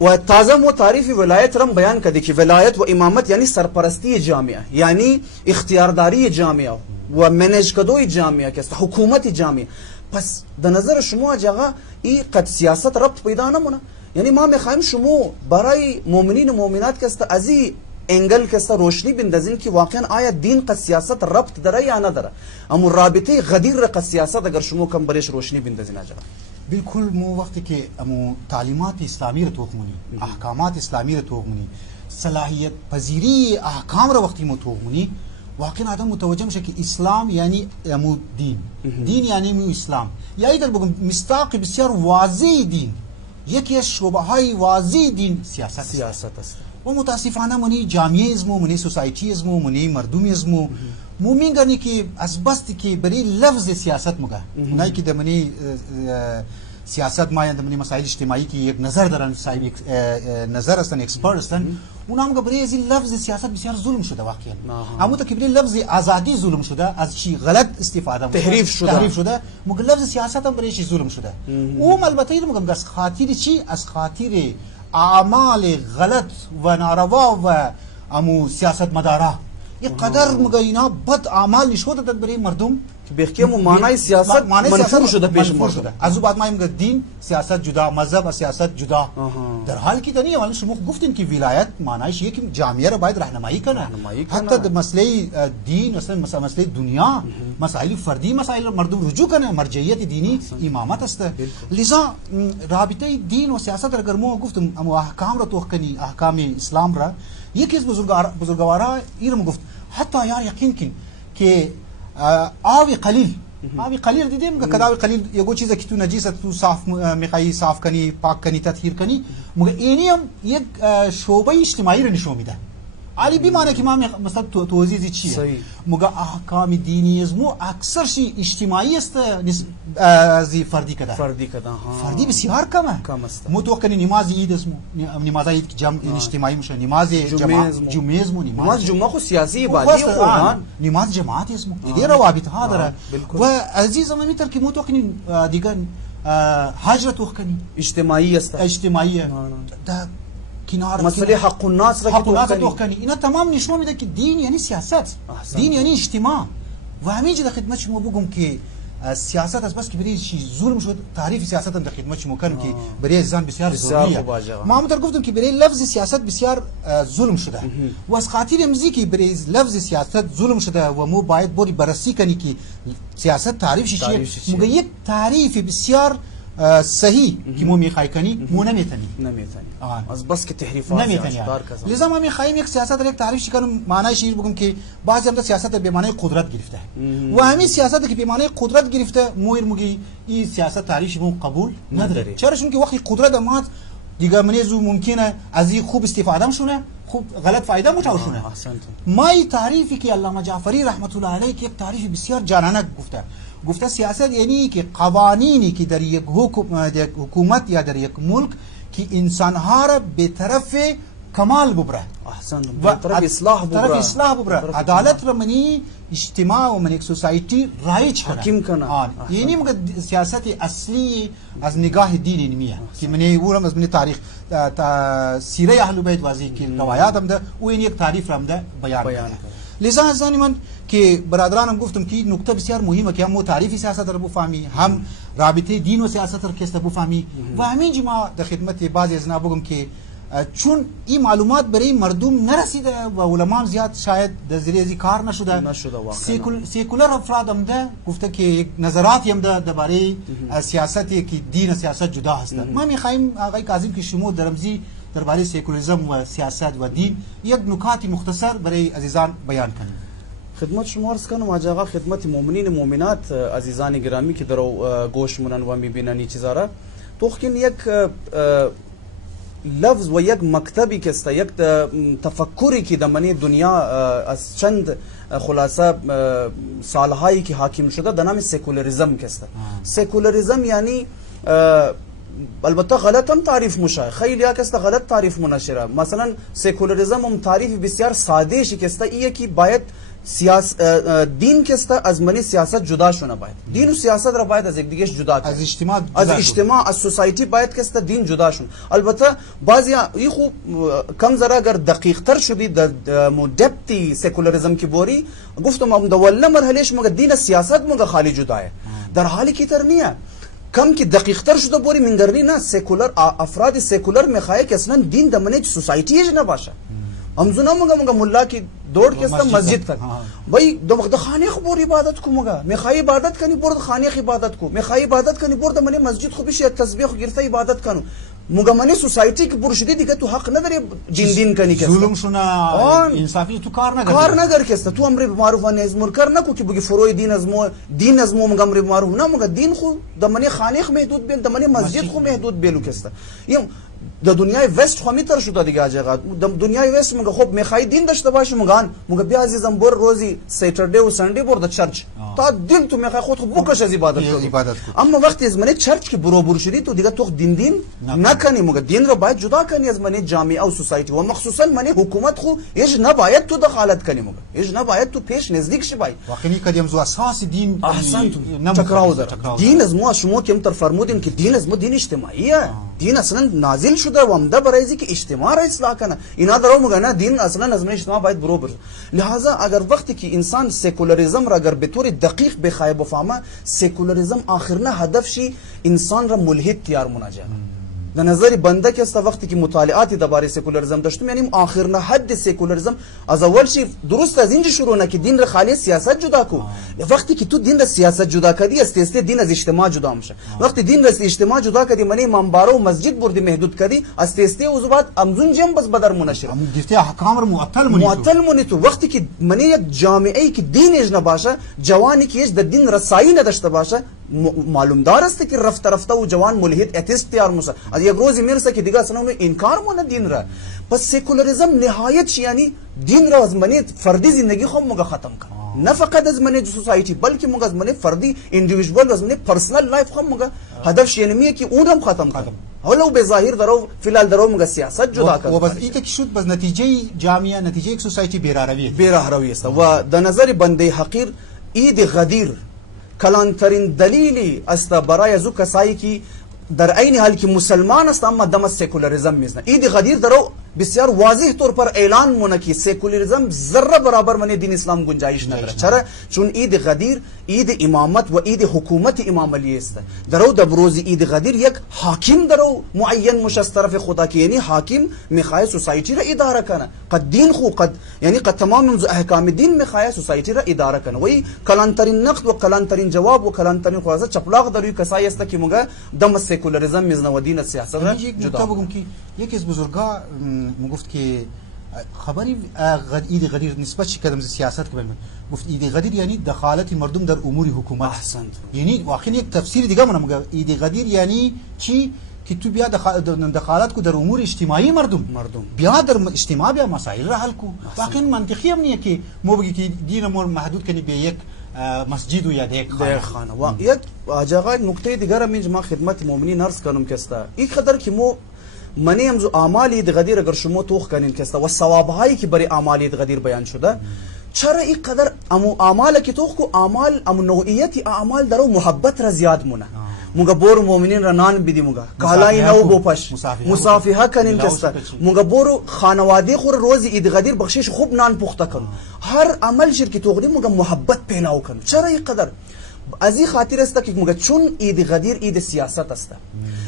و تازه مو تعریف ولایت رم بیان کردی که ولایت و امامت یعنی سرپرستی جامعه، یعنی اختیارداری جامعه و منیج کدوی جامعه که است حکومت جامعه. پس در نظر شما آقا این قد سیاست ربط پیدا نمونه، یعنی ما میخوایم شما برای مؤمنین و مؤمنات که است از این انگل که است روشنی بندازین که واقعا آیا دین قد سیاست ربط داره یا نداره، اما رابطه غدیر را قد سیاست اگر شما کم برش روشنی بندازین آقا. بالکل مو وقتی که امو تعلیمات اسلامی را توخمونی، احکامات اسلامی را توخمونی، صلاحیت پذیری احکام را وقتی مو توخمونی، واقعا آدم متوجه میشه که اسلام یعنی امو دین، دین یعنی مو اسلام. یا اگر بگم مستاق بسیار واضح دین، یکی از شعبه های واضح دین سیاست است. و متاسفانه منی جامعه ازمو، منی سوسایتی ازمو، منی مردم ازمو مومینگانی که از بستی که برای لفظ سیاست مگه اونایی که دمنی سیاست مایند مسائل اجتماعی کی یک نظر دارن، صاحب نظر هستن، اکسپرت هستن. اونا هم برای از این لفظ سیاست بسیار ظلم شده واقعا. اما تا که برای لفظ آزادی ظلم شده، از چی غلط استفاده تحریف شده مگر لفظ سیاست هم برای چی ظلم شده. او البته میگم از خاطر چی؟ از خاطر اعمال غلط و ناروا و امو سیاست مدارا یک قدر مگه اینا بد اعمال نشون دادن برای مردم که بخیمو معنای سیاست منفور شده پیش مردم. از بعد ما میگه دین سیاست جدا، مذهب و سیاست جدا. در حالی که دنیا ولی شما گفتین که ولایت معنایش یک جامعه را باید راهنمایی کنه. حتی در مسئله دین مثلا مسئله دنیا، مسائل فردی، مسائل مردم رجوع کنه. مرجعیت دینی امامت است. لذا رابطه دین و سیاست اگر ما گفتم اما احکام را توخ کنی، احکام اسلام را یکی از بزرگوارا ایرم گفت حتی یار یقین کن که آبی قلیل دیدیم که کداوی قلیل یگو چیزی که تو نجیسه تو صاف میخوایی صاف کنی، پاک کنی، تطهیر کنی، مگه اینی هم یک شعبه اجتماعی رو نشون میده. علی بی معنی که ما مثلا توضیح چیه؟ مگه احکام دینی از مو اکثر شی اجتماعی است از فردی کده. فردی بسیار کمه. مو تو کنی نماز عید اسمو، نماز عید که جمع اجتماعی میشه، نماز جمعه اسمو، نماز جمعه خو سیاسی عبادی قرآن، نماز جماعت اسمو. دیگه روابط ها داره. و عزیزم میتر که مو تو کنی دیگه حج تو کنی اجتماعی است. اجتماعی. مسئله حق الناس را تو کنی. اینا تمام نشون میده که دین یعنی سیاست، دین یعنی اجتماع. و همینجا در خدمت شما بگم که سیاست از بس که برای چی ظلم شد، تعریف سیاست در خدمت شما کنم که برای زن بسیار ضروریه. ما هم گفتم که برای لفظ سیاست بسیار ظلم شده و از خاطر امزی که برای لفظ سیاست ظلم شده و مو باید بری بررسی کنی که سیاست تعریفش چیه. مگه یک تعریف بسیار صحیح که مو میخوای کنی مو نمیتونی از بس که تحریفات نمیتونی. لذا ما میخوایم یک سیاست را یک تعریف کنم، معنای شیر بگم که بعضی هم سیاست به معنای قدرت گرفته و همین سیاست که به معنای قدرت گرفته مویر این سیاست تعریفش مو قبول نداره. چرا؟ چون که وقتی قدرت مات دیگه منیزو ممکنه از این خوب استفاده شونه، خوب غلط فایده متوشونه. ما این تعریفی که علامه جعفری رحمت الله علیه یک تعریف بسیار جانانه گفته سیاست یعنی که قوانینی که در یک حکومت یا در یک ملک که انسانها را به طرف کمال ببره و طرف اصلاح ببره، عدالت را منی اجتماع و منی سوسایتی رایج کنه. یعنی مگه سیاست اصلی از نگاه دینی میه که منی ورم از منی تاریخ سیره اهل بیت واضح که روایات هم ده و این یک تعریف هم ده بیان کنه. لذا ازانی من که برادرانم گفتم که نکته بسیار مهمه که هم تعریف سیاست را بفهمی، هم رابطه دین و سیاست را کسته بفهمی و همینجا ما در خدمت بعضی از بگم که چون این معلومات برای مردم نرسیده و علما زیاد شاید در زیر کار نشده سیکولر افراد هم ده گفته که نظراتی هم ده درباره سیاستی که دین و سیاست جدا هستند. ما میخوایم آقای کاظم که شما درمزی درباره سیکولاریسم و سیاست و دین یک نکاتی مختصر برای عزیزان بیان کنیم. خدمت شما عرض کنم آقا، خدمت مؤمنین مؤمنات عزیزان گرامی که در گوش منن و میبینن این چیزا را توخین یک لفظ و یک مکتبی که است، یک تفکری که در منی دنیا از چند خلاصه سالهایی که حاکم شده در نام سیکولاریسم که است. سیکولاریسم یعنی البته غلط هم تعریف مشه، خیلی ها کسته غلط تعریف منشره. مثلا سیکولاریسم هم تعریف بسیار ساده شکسته ایه که باید دین کسته از منی سیاست جدا شونه، باید دین و سیاست را باید از یک دیگه جدا کنه، از اجتماع از سوسایتی باید کسته دین جدا شونه. البته بعضی ای خوب کم ذره اگر دقیق تر شدی در مدبتی سیکولاریسم کی بوری گفتم هم دوله مرحلهش مگه دین سیاست مگه خالی جداه، در حالی که تر نیه کم که دقیق تر شده بوری منگرنی نه سیکولر افراد سیکولر میخواه که اصلا دین در منی سوسایتی نباشه. امزونا مگه ملا کی دور که است مسجد کن بای دو وقت خانه خبر عبادت کو مگه میخوای عبادت کنی برد خانه عبادت کو، میخوای عبادت کنی برد منی مسجد خو بشه تسبیح گرفته عبادت کنو. مگه منی سوسایتی که برشدی دیگه تو حق نداری دین کنی که ظلم شونه انصافی تو کار نگر که است. تو امر به معروف و نهی از منکر نکو که بگی فروی دین از مو مگه امر به معروف نه، مگه دین خو د منی خانه محدود بیل د منی مسجد خو محدود بیلو که است. د دنیای وست خو میتر شده دیگه آجا د دنیای وست مگه خب میخوای دین داشته باشی مگه بیا عزیزم بر روزی سیترده و سنده بر د چرچ تا دین تو میخوای خود بکش از عبادت کنی. اما وقتی از من چرچ که برو شدی تو دیگه تو دین نکنی مگه دین رو باید جدا کنی از من جامعه و سوسایتی و مخصوصا من حکومت خو ایش نباید تو دخالت کنی مگه ایش نباید تو پیش نزدیک شی باید واقعی کدیم زو اساس دین احسنتم تکرار داره. دین از ما شما که امتر فرمودین که دین از ما دین اجتماعیه، دین اصلا نازل شده و عمده برای که اجتماع را اصلاح کنه. اینا درو میگن نه دین اصلا از من اجتماع باید برو بره. لہذا اگر وقتی که انسان سکولاریزم را اگر به طور دقیق بخواه بفهمه، سکولاریزم آخرنا هدف شی انسان را ملحد تیار مناجه. در نظر بنده که است وقتی که مطالعاتی درباره سکولاریزم داشتم، یعنی آخرنا حد سکولاریزم از اول شی درست از اینجا شروع نه که دین را خالی سیاست جدا کو. وقتی که تو دین را سیاست جدا کردی، است دین از اجتماع جدا میشه. وقتی دین را از اجتماع جدا کردی، منی منبر و مسجد بردی محدود کردی، است از بعد امزون جم بس بدر منشر. گفته احکام را معطل مونی تو. وقتی که منی یک جامعه ای که دینش نباشه، جوانی که در دین رسایی نداشته باشه، معلوم دار است که رفته رفته و جوان ملحد اتیست تیار میشه. از یک روزی میرسه که دیگه اصلا انکار مونه دین را. پس سکولاریزم نهایت یعنی دین را از منی فردی زندگی خود مگه ختم کنه، نه فقط از منی سوسایتی بلکه مگه از منی فردی اندیویدوال از منی پرسنل لایف خود مگه هدفش یعنی که اون هم ختم کنه. حالا به ظاهر درو فیلال درو مگه سیاست جدا کنه. و بس ایت که شد بس نتیجه جامعه نتیجه یک سوسایتی بیراهروی است. و در نظر بنده حقیر عید غدیر کلانترین دلیلی است برای ازو کسایی که در عین حال که مسلمان است اما دم سکولاریزم میزنه. عید غدیر درو بسیار واضح طور پر اعلان مونه که سکولاریزم ذره برابر من دین اسلام گنجایش نداره. چرا؟ چون عید غدیر عید امامت و عید حکومت امام علی است. درو در روز عید غدیر یک حاکم درو معین مش از طرف خدا که یعنی حاکم میخواد سوسایتی را اداره کنه. قد دین خو قد یعنی قد تمام احکام دین میخواد سوسایتی را اداره کنه. وی کلانترین نقد و کلانترین جواب و کلانترین خلاصه چپلاق دروی کسایی است که مگه دم سکولاریزم میزنه و دین سیاست را جدا. بگم که یکی از بزرگا گفت که خبری عید غدیر نسبت چی کدام سیاست که گفت عید غدیر یعنی دخالت مردم در امور حکومت. احسنت. یعنی واقعا یک تفسیر دیگه منم میگه عید غدیر یعنی چی که تو بیا دخالت کو در امور اجتماعی مردم بیا در اجتماع بیا مسائل را حل کو. واقعا منطقی هم نیه که مو بگی که دین مور محدود کنی به یک مسجد و یا یک خانه. و یک آجاغای نکته دیگر من ما خدمت مؤمنین عرض کنم که است یک قدر که مو منی امزو اعمال عید غدیر اگر شما توخ کنین که است و ثوابهایی که برای اعمال عید غدیر بیان شده، چرا این قدر امو اعمال که توخ کو اعمال امو نوعیت اعمال درو محبت را زیاد مونه. مگه بور مؤمنین را نان بدی مگه کالای نو بوپش مصافحه کنین که است مگه بور خانواده خور روز عید غدیر بخشش خوب نان پخته کن. هر عمل شرکی توخدی مگه محبت پیلاو کن. چرا این قدر؟ از این خاطر است که مگه چون عید غدیر عید سیاست است.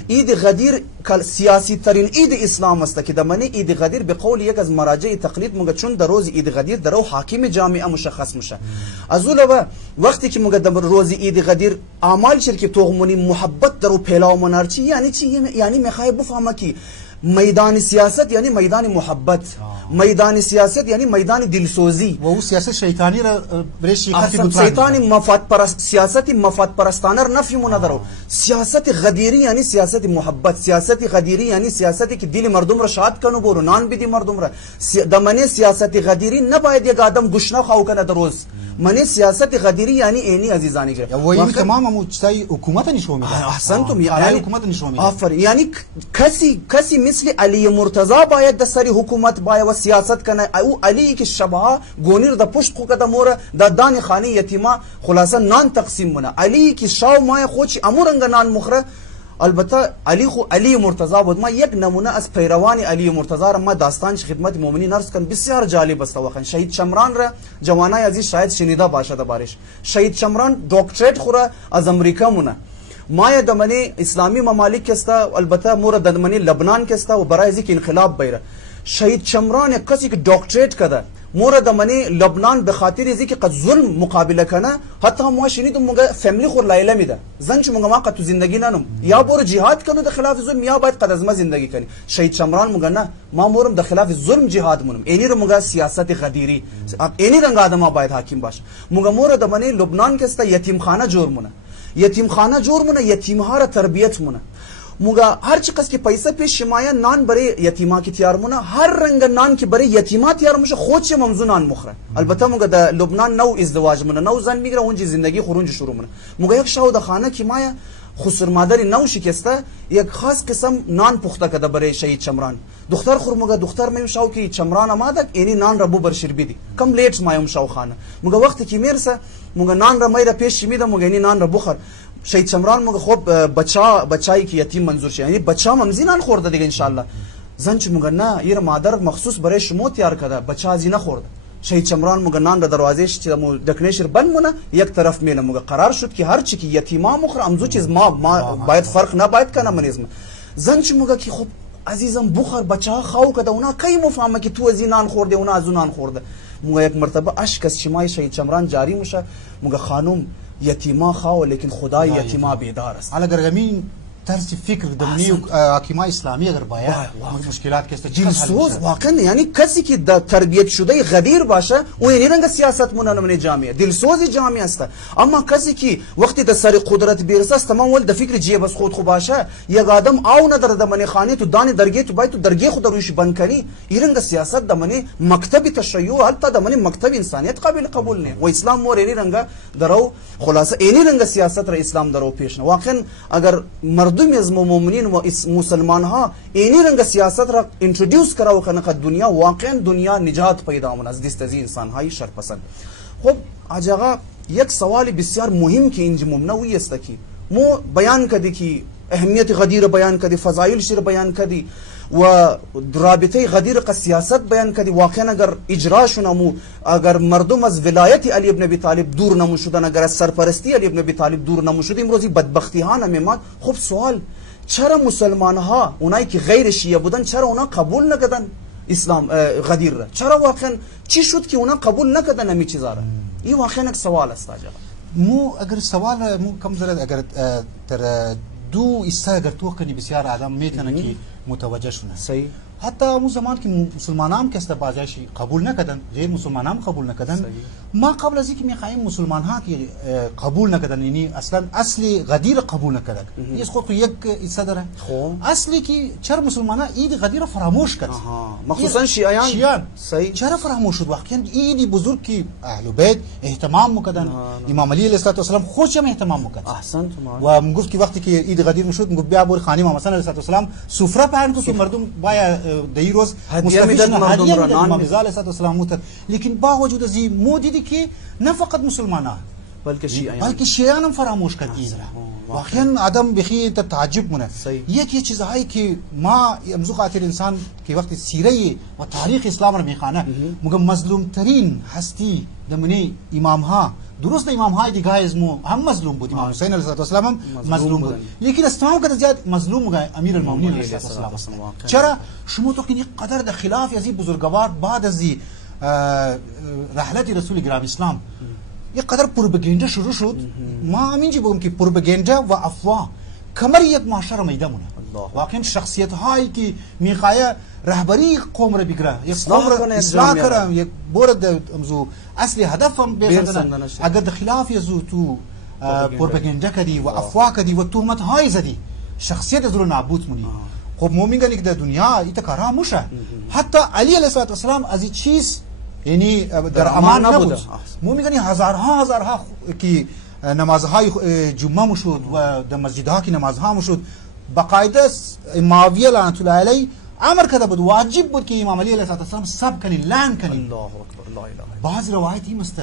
عید غدیر سیاسی ترین عید اسلام است که دمنه عید غدیر به قول یک از مراجع تقلید مگه چون در روز عید غدیر درو حاکم جامعه مشخص میشه. از اون وقتی که مگه در روز عید غدیر اعمال شرکی توغمونی محبت درو پیلاو منار چی یعنی چی یعنی میخوای بفهمه که میدان سیاست یعنی میدان محبت، میدان سیاست یعنی میدان دلسوزی و او سیاست شیطانی را برش شیطانی مفاد پرست سیاست مفاد پرستانه را نفی نداره. سیاست غدیری یعنی سیاست محبت، سیاست غدیری یعنی سیاستی که دل مردم را شاد کنه برو نان بدی مردم را. دمنه سیاست غدیری نباید یک آدم گشنه خواو کنه در روز. منی سیاست غدیری یعنی اینی عزیزانی که و این تمام مجتمع حکومت نشون میده. احسنتم. یعنی حکومت نشون میده. آفرین. یعنی کسی مثل علی مرتضی باید در سری حکومت باید و سیاست کنه. او علی که شبها گونیر در پشت خو کده موره در دان خانه یتیما خلاصا نان تقسیم مونه. علی که شاو مای خودش امورنگ نان مخره. البته علی خو علی مرتضی بود. ما یک نمونه از پیروان علی مرتضی را ما داستانش خدمت مؤمنین عرض کنم بسیار جالب است. واقعا شهید شمران را جوانای عزیز شاید شنیده باشه دربارش. شهید شمران دکتریت خوره از امریکا مونه. ما دمنی اسلامی ممالک است البته مورد دمنی لبنان است و برای ذکر انقلاب بیره. شهید شمران کسی که دکتریت کرده مورد منی لبنان به خاطر ازی که قد ظلم مقابله کنه حتی ما شنیدم مگه فامیلی خور لایله میده زنش مگه ما قد تو زندگی ننم یا برو جهاد کنه در خلاف ظلم یا باید قد از ما زندگی کنی. شهید شمران مگه نه ما مورم در خلاف ظلم جهاد مونم. اینی رو مگه سیاست غدیری اینی رنگ آدم باید حاکم باشه. مگه مورد منی لبنان که است یتیم خانه جور مونه. یتیم خانه جور مونه یتیم ها را تربیت مونه. موگا هر چقدر که پیسه پیش شمایا نان برای یتیما کی تیار مونه هر رنگ نان که برای یتیما تیار میشه خودش ممزون نان مخره البته موگا در لبنان نو ازدواج مونه نو زن میگیره اونجا زندگی خورونج شروع مونه موگا یک شاو در خانه کی مایا خسر مادری نو شکسته یک خاص قسم نان پخته کده برای شهید چمران دختر خور موگا دختر میم شاو کی چمران آماده اینی نان ربو بر شربیدی کم لیت مایم شاو خانه موگا وقتی کی میرسه موگا نان را میره پیش میده موگا اینی نان را بخور شهید چمران موگا خب بچایی که یتیم منظور شه یعنی بچا ممزی نان خورده دیگه ان شاء الله زن چ موگا نه یه مادر مخصوص برای شما تیار کده بچا ازی نه خورده شهید چمران موگا نان را دروازهش چ دکنشر بند مونه یک طرف میله موگا قرار شد که هر چی که یتیما مخره امزو چیز ما باید فرق نباید کنه منیزم زن چ موگا که خب عزیزم بخور بچا خاو کده اونا کی مفهمه که تو ازی نان خورده اونا ازو نان خورده موگا یک مرتبه اشک از شمای شهید چمران جاری میشه موگا خانم یتیما خواو لیکن خدای یتیما بیدار است حالا اگر همین طرز فکر دمنی حکیمای اسلامی اگر باید مشکلات که است دلسوز واقعا یعنی کسی که تربیت شده غدیر باشه اون یعنی رنگ سیاست منن جامعه دلسوز جامعه است اما کسی که وقتی در سر قدرت بیرسه است تمام ول د فکر جیب از خود خوب باشه یک آدم او نداره د منی خانه تو دانی درگه تو باید تو درگه خود روش بند کنی این رنگ سیاست د منی مکتب تشیع حتی د منی مکتب انسانیت قبول نه و اسلام مور این رنگ درو خلاصه این رنگ سیاست را اسلام درو پیش نه واقعا اگر مردم از مومنین و مسلمان ها اینی رنگ سیاست را انترودیوس کراو کنه که دنیا واقعا دنیا نجات پیدا من از دست از انسان های شرپسند خب آجاقا یک سوال بسیار مهم که اینجا ممنوعی است که مو بیان کردی که اهمیت غدیر بیان کردی فضایل شیر بیان کردی و رابطه غدیر کا سیاست بیان کردی واقعا اگر اجرا شونمو اگر مردم از ولایت علی ابن ابی طالب دور نمو شدن اگر از سرپرستی علی ابن ابی طالب دور نمو شد امروزی بدبختی ها نمیماد خب سوال چرا مسلمان ها اونایی که غیر شیعه بودن چرا اونا قبول نکردن اسلام غدیر را چرا واقعا چی شد که اونا قبول نکردن همین چیزا را این واقعا یک سوال است آجا مو اگر سوال مو کم زرد اگر تر دو ایسا اگر تو کنی بسیار آدم میتونه که متوجه شونه صحیح حتی اون زمان که مسلمانان که است بازیشی قبول نکردن غیر مسلمانان قبول نکردن ما قبل از اینکه میخوایم مسلمان ها که قبول نکردن یعنی اصلا اصلی غدیر قبول نکردن این خود یک ایسا داره اصلی که چرا مسلمان ها عید غدیر فراموش کرد مخصوصا شیعیان صحیح چرا فراموش شد واقعا عید بزرگ که اهل بیت اهتمام میکردن امام علی علیه السلام خودش هم اهتمام میکرد احسنت و میگفت که وقتی که عید غدیر میشد میگفت بیا بر خانه امام حسن علیه السلام سفره پهن کو که مردم باید در روز مستفید مردم را نان علیه السلام موتر لیکن با وجود از این مو دیدی که نه فقط مسلمانان بلکه شیعیان هم فراموش کرد این واقعا آدم بخی تعجب مونه یکی چیزهایی که ما امروز خاطر انسان که وقتی سیره و تاریخ اسلام را میخوانه مگه مظلوم ترین هستی دمنی امام ها درست امام های دیگه از مو هم مظلوم بود امام حسین علیه السلام هم مظلوم بود لیکن از تمام قدر زیاد مظلوم مگه امیر المؤمنین علیه السلام چرا شما تو که قدر در خلاف از این بزرگوار بعد از رحلت رسول گرامی اسلام یک قدر پروپاگاندا شروع شد ما همینجی بگم که پروپاگاندا و افواه کمر یک معاشره میده مونه واقعا شخصیت هایی که میخواه رهبری قوم را بگیره یک قوم را اصلاح کنه یک بورد امزو اصلی هدف هم بگیرن اگر در خلاف یزو تو پروپاگاندا کردی و افواه کردی و تهمت های زدی شخصیت از رو نابود مونی خب ما میگن که در دنیا این کارها موشه حتی علی علیه السلام از این چیز یعنی در امان نبود مو میگن هزارها که نمازهای جمعه مشود و در مسجدها که نمازها مشود باقاعده معاویه لعنت الله علیه امر کرده بود واجب بود که امام علی علیه السلام سب کنی لعن کنی الله اکبر لا اله بعض روایت این است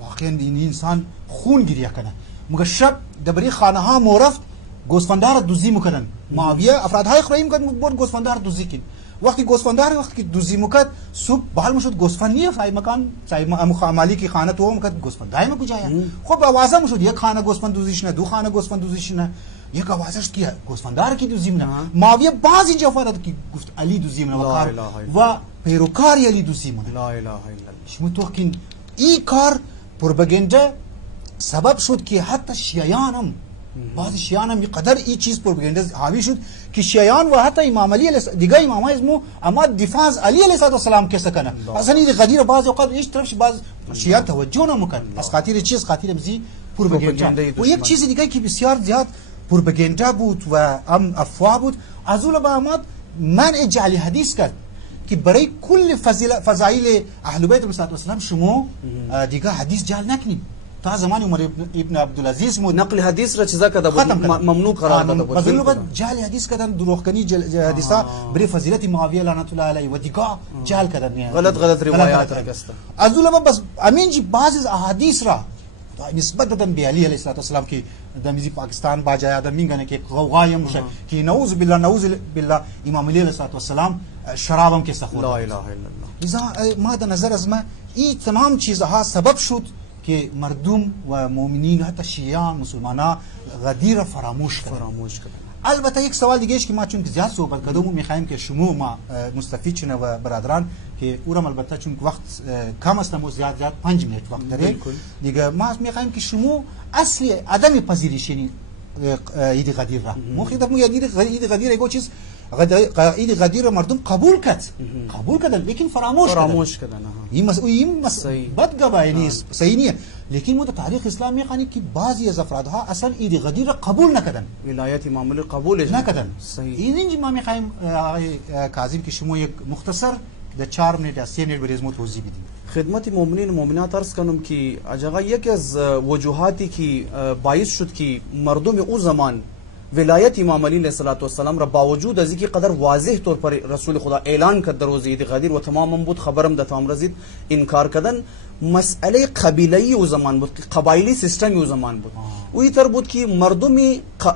واقعا این انسان خون گریه کنه مگه شب دبری خانه ها مورفت گوسفندار دوزی میکردن معاویه افرادهای خرایی میکردن بود گوسفندار دوزی کن وقتی گوسفندار وقتی که دوزی میکرد صبح بحال میشد گوسفند نیه فای مکان صاحب مالک خانه تو میکرد گوسفند دائما کجایا خب آوازه میشد یک خانه گوسفند دوزیش نه دو خانه گوسفند دوزیش نه یک آوازش کی گوسفندار کی دوزی نه معاویه بعض اینجا فرض کی گفت علی دوزی نه و پیروکار علی دوزی نه لا اله الا الله شما تو که این کار پروپاگاندا سبب شد که حتی شیعیان هم بعض شیعیان هم قدر این چیز پروپاگاندا حاوی شد که شیعیان و حتی امام علی دیگه امامای اسمو اما دفاع از علی علیه السلام کیسه کنه اصلا این غدیر بعض اوقات هیچ طرف بعض شیعه توجه نمیکنه از خاطر چیز خاطر مزی پروپاگاندا و یک چیز دیگه که بسیار زیاد پروپاگاندا بود و افواه بود. از اون بعد منع جعلی حدیث کرد که برای کل فضایل اهل بیت علیهم السلام شما دیگه حدیث جعل نکنید. تا زمان عمر ابن عبدالعزیز نقل حدیث را چیزا کرده بود، ممنوع قرار داده بود. از اون بعد جعل حدیث کردن، دروغگنی حدیثا برای فضیلت معاویه لعنت الله علیه و دیگه جعل کردن، غلط روایات را گسته. از اون بعد بس امین جی بعضی از احادیث را نسبت دادن به علی علیه السلام که دمیزی پاکستان باجای آدم میگن که قوقای میشه که نعوذ بالله امام علی علیه السلام شرابم که سخور. لا اله الا الله. ما در نظر از ما این تمام چیزها سبب شد که مردم و مؤمنین حتی شیعان مسلمانان غدیر فراموش کردن. البته یک سوال دیگه است که ما چون که زیاد صحبت کردیم میخوایم که شما ما مستفید شونه و برادران که اورم البته چون وقت کم است و زیاد 5 منت وقت داره دیگه ما میخوایم که شما اصلی عدم پذیرش عید غدیر را مخاطب مو عید غدیر ایگو چیز عید غدیر مردم قبول کردن لیکن فراموش کردن. این بدگبایی نیست، صحیح نیست. لیکن مو تاریخ اسلام میخوانی که بعضی از افرادها اصلا عید غدیر را قبول نکردن، ولایت امام علی قبول نکردن. صحیح. این ما میخوایم کاظم که شما یک مختصر در 4 منت یا 3 منت برای ما توضیح بدید. خدمت مؤمنین و مؤمنات عرض کنم که اجاقا یکی از وجوهاتی که باعث شد که مردم او زمان ولایت امام علی علیه السلام را باوجود از اینکه قدر واضح طور پر رسول خدا اعلان کرد در روز عید غدیر و تماما بود خبرم در تمام رسید، انکار کردن مسئله قبیله‌ای او زمان بود، قبایلی سیستم او زمان بود. او تر بود که مردم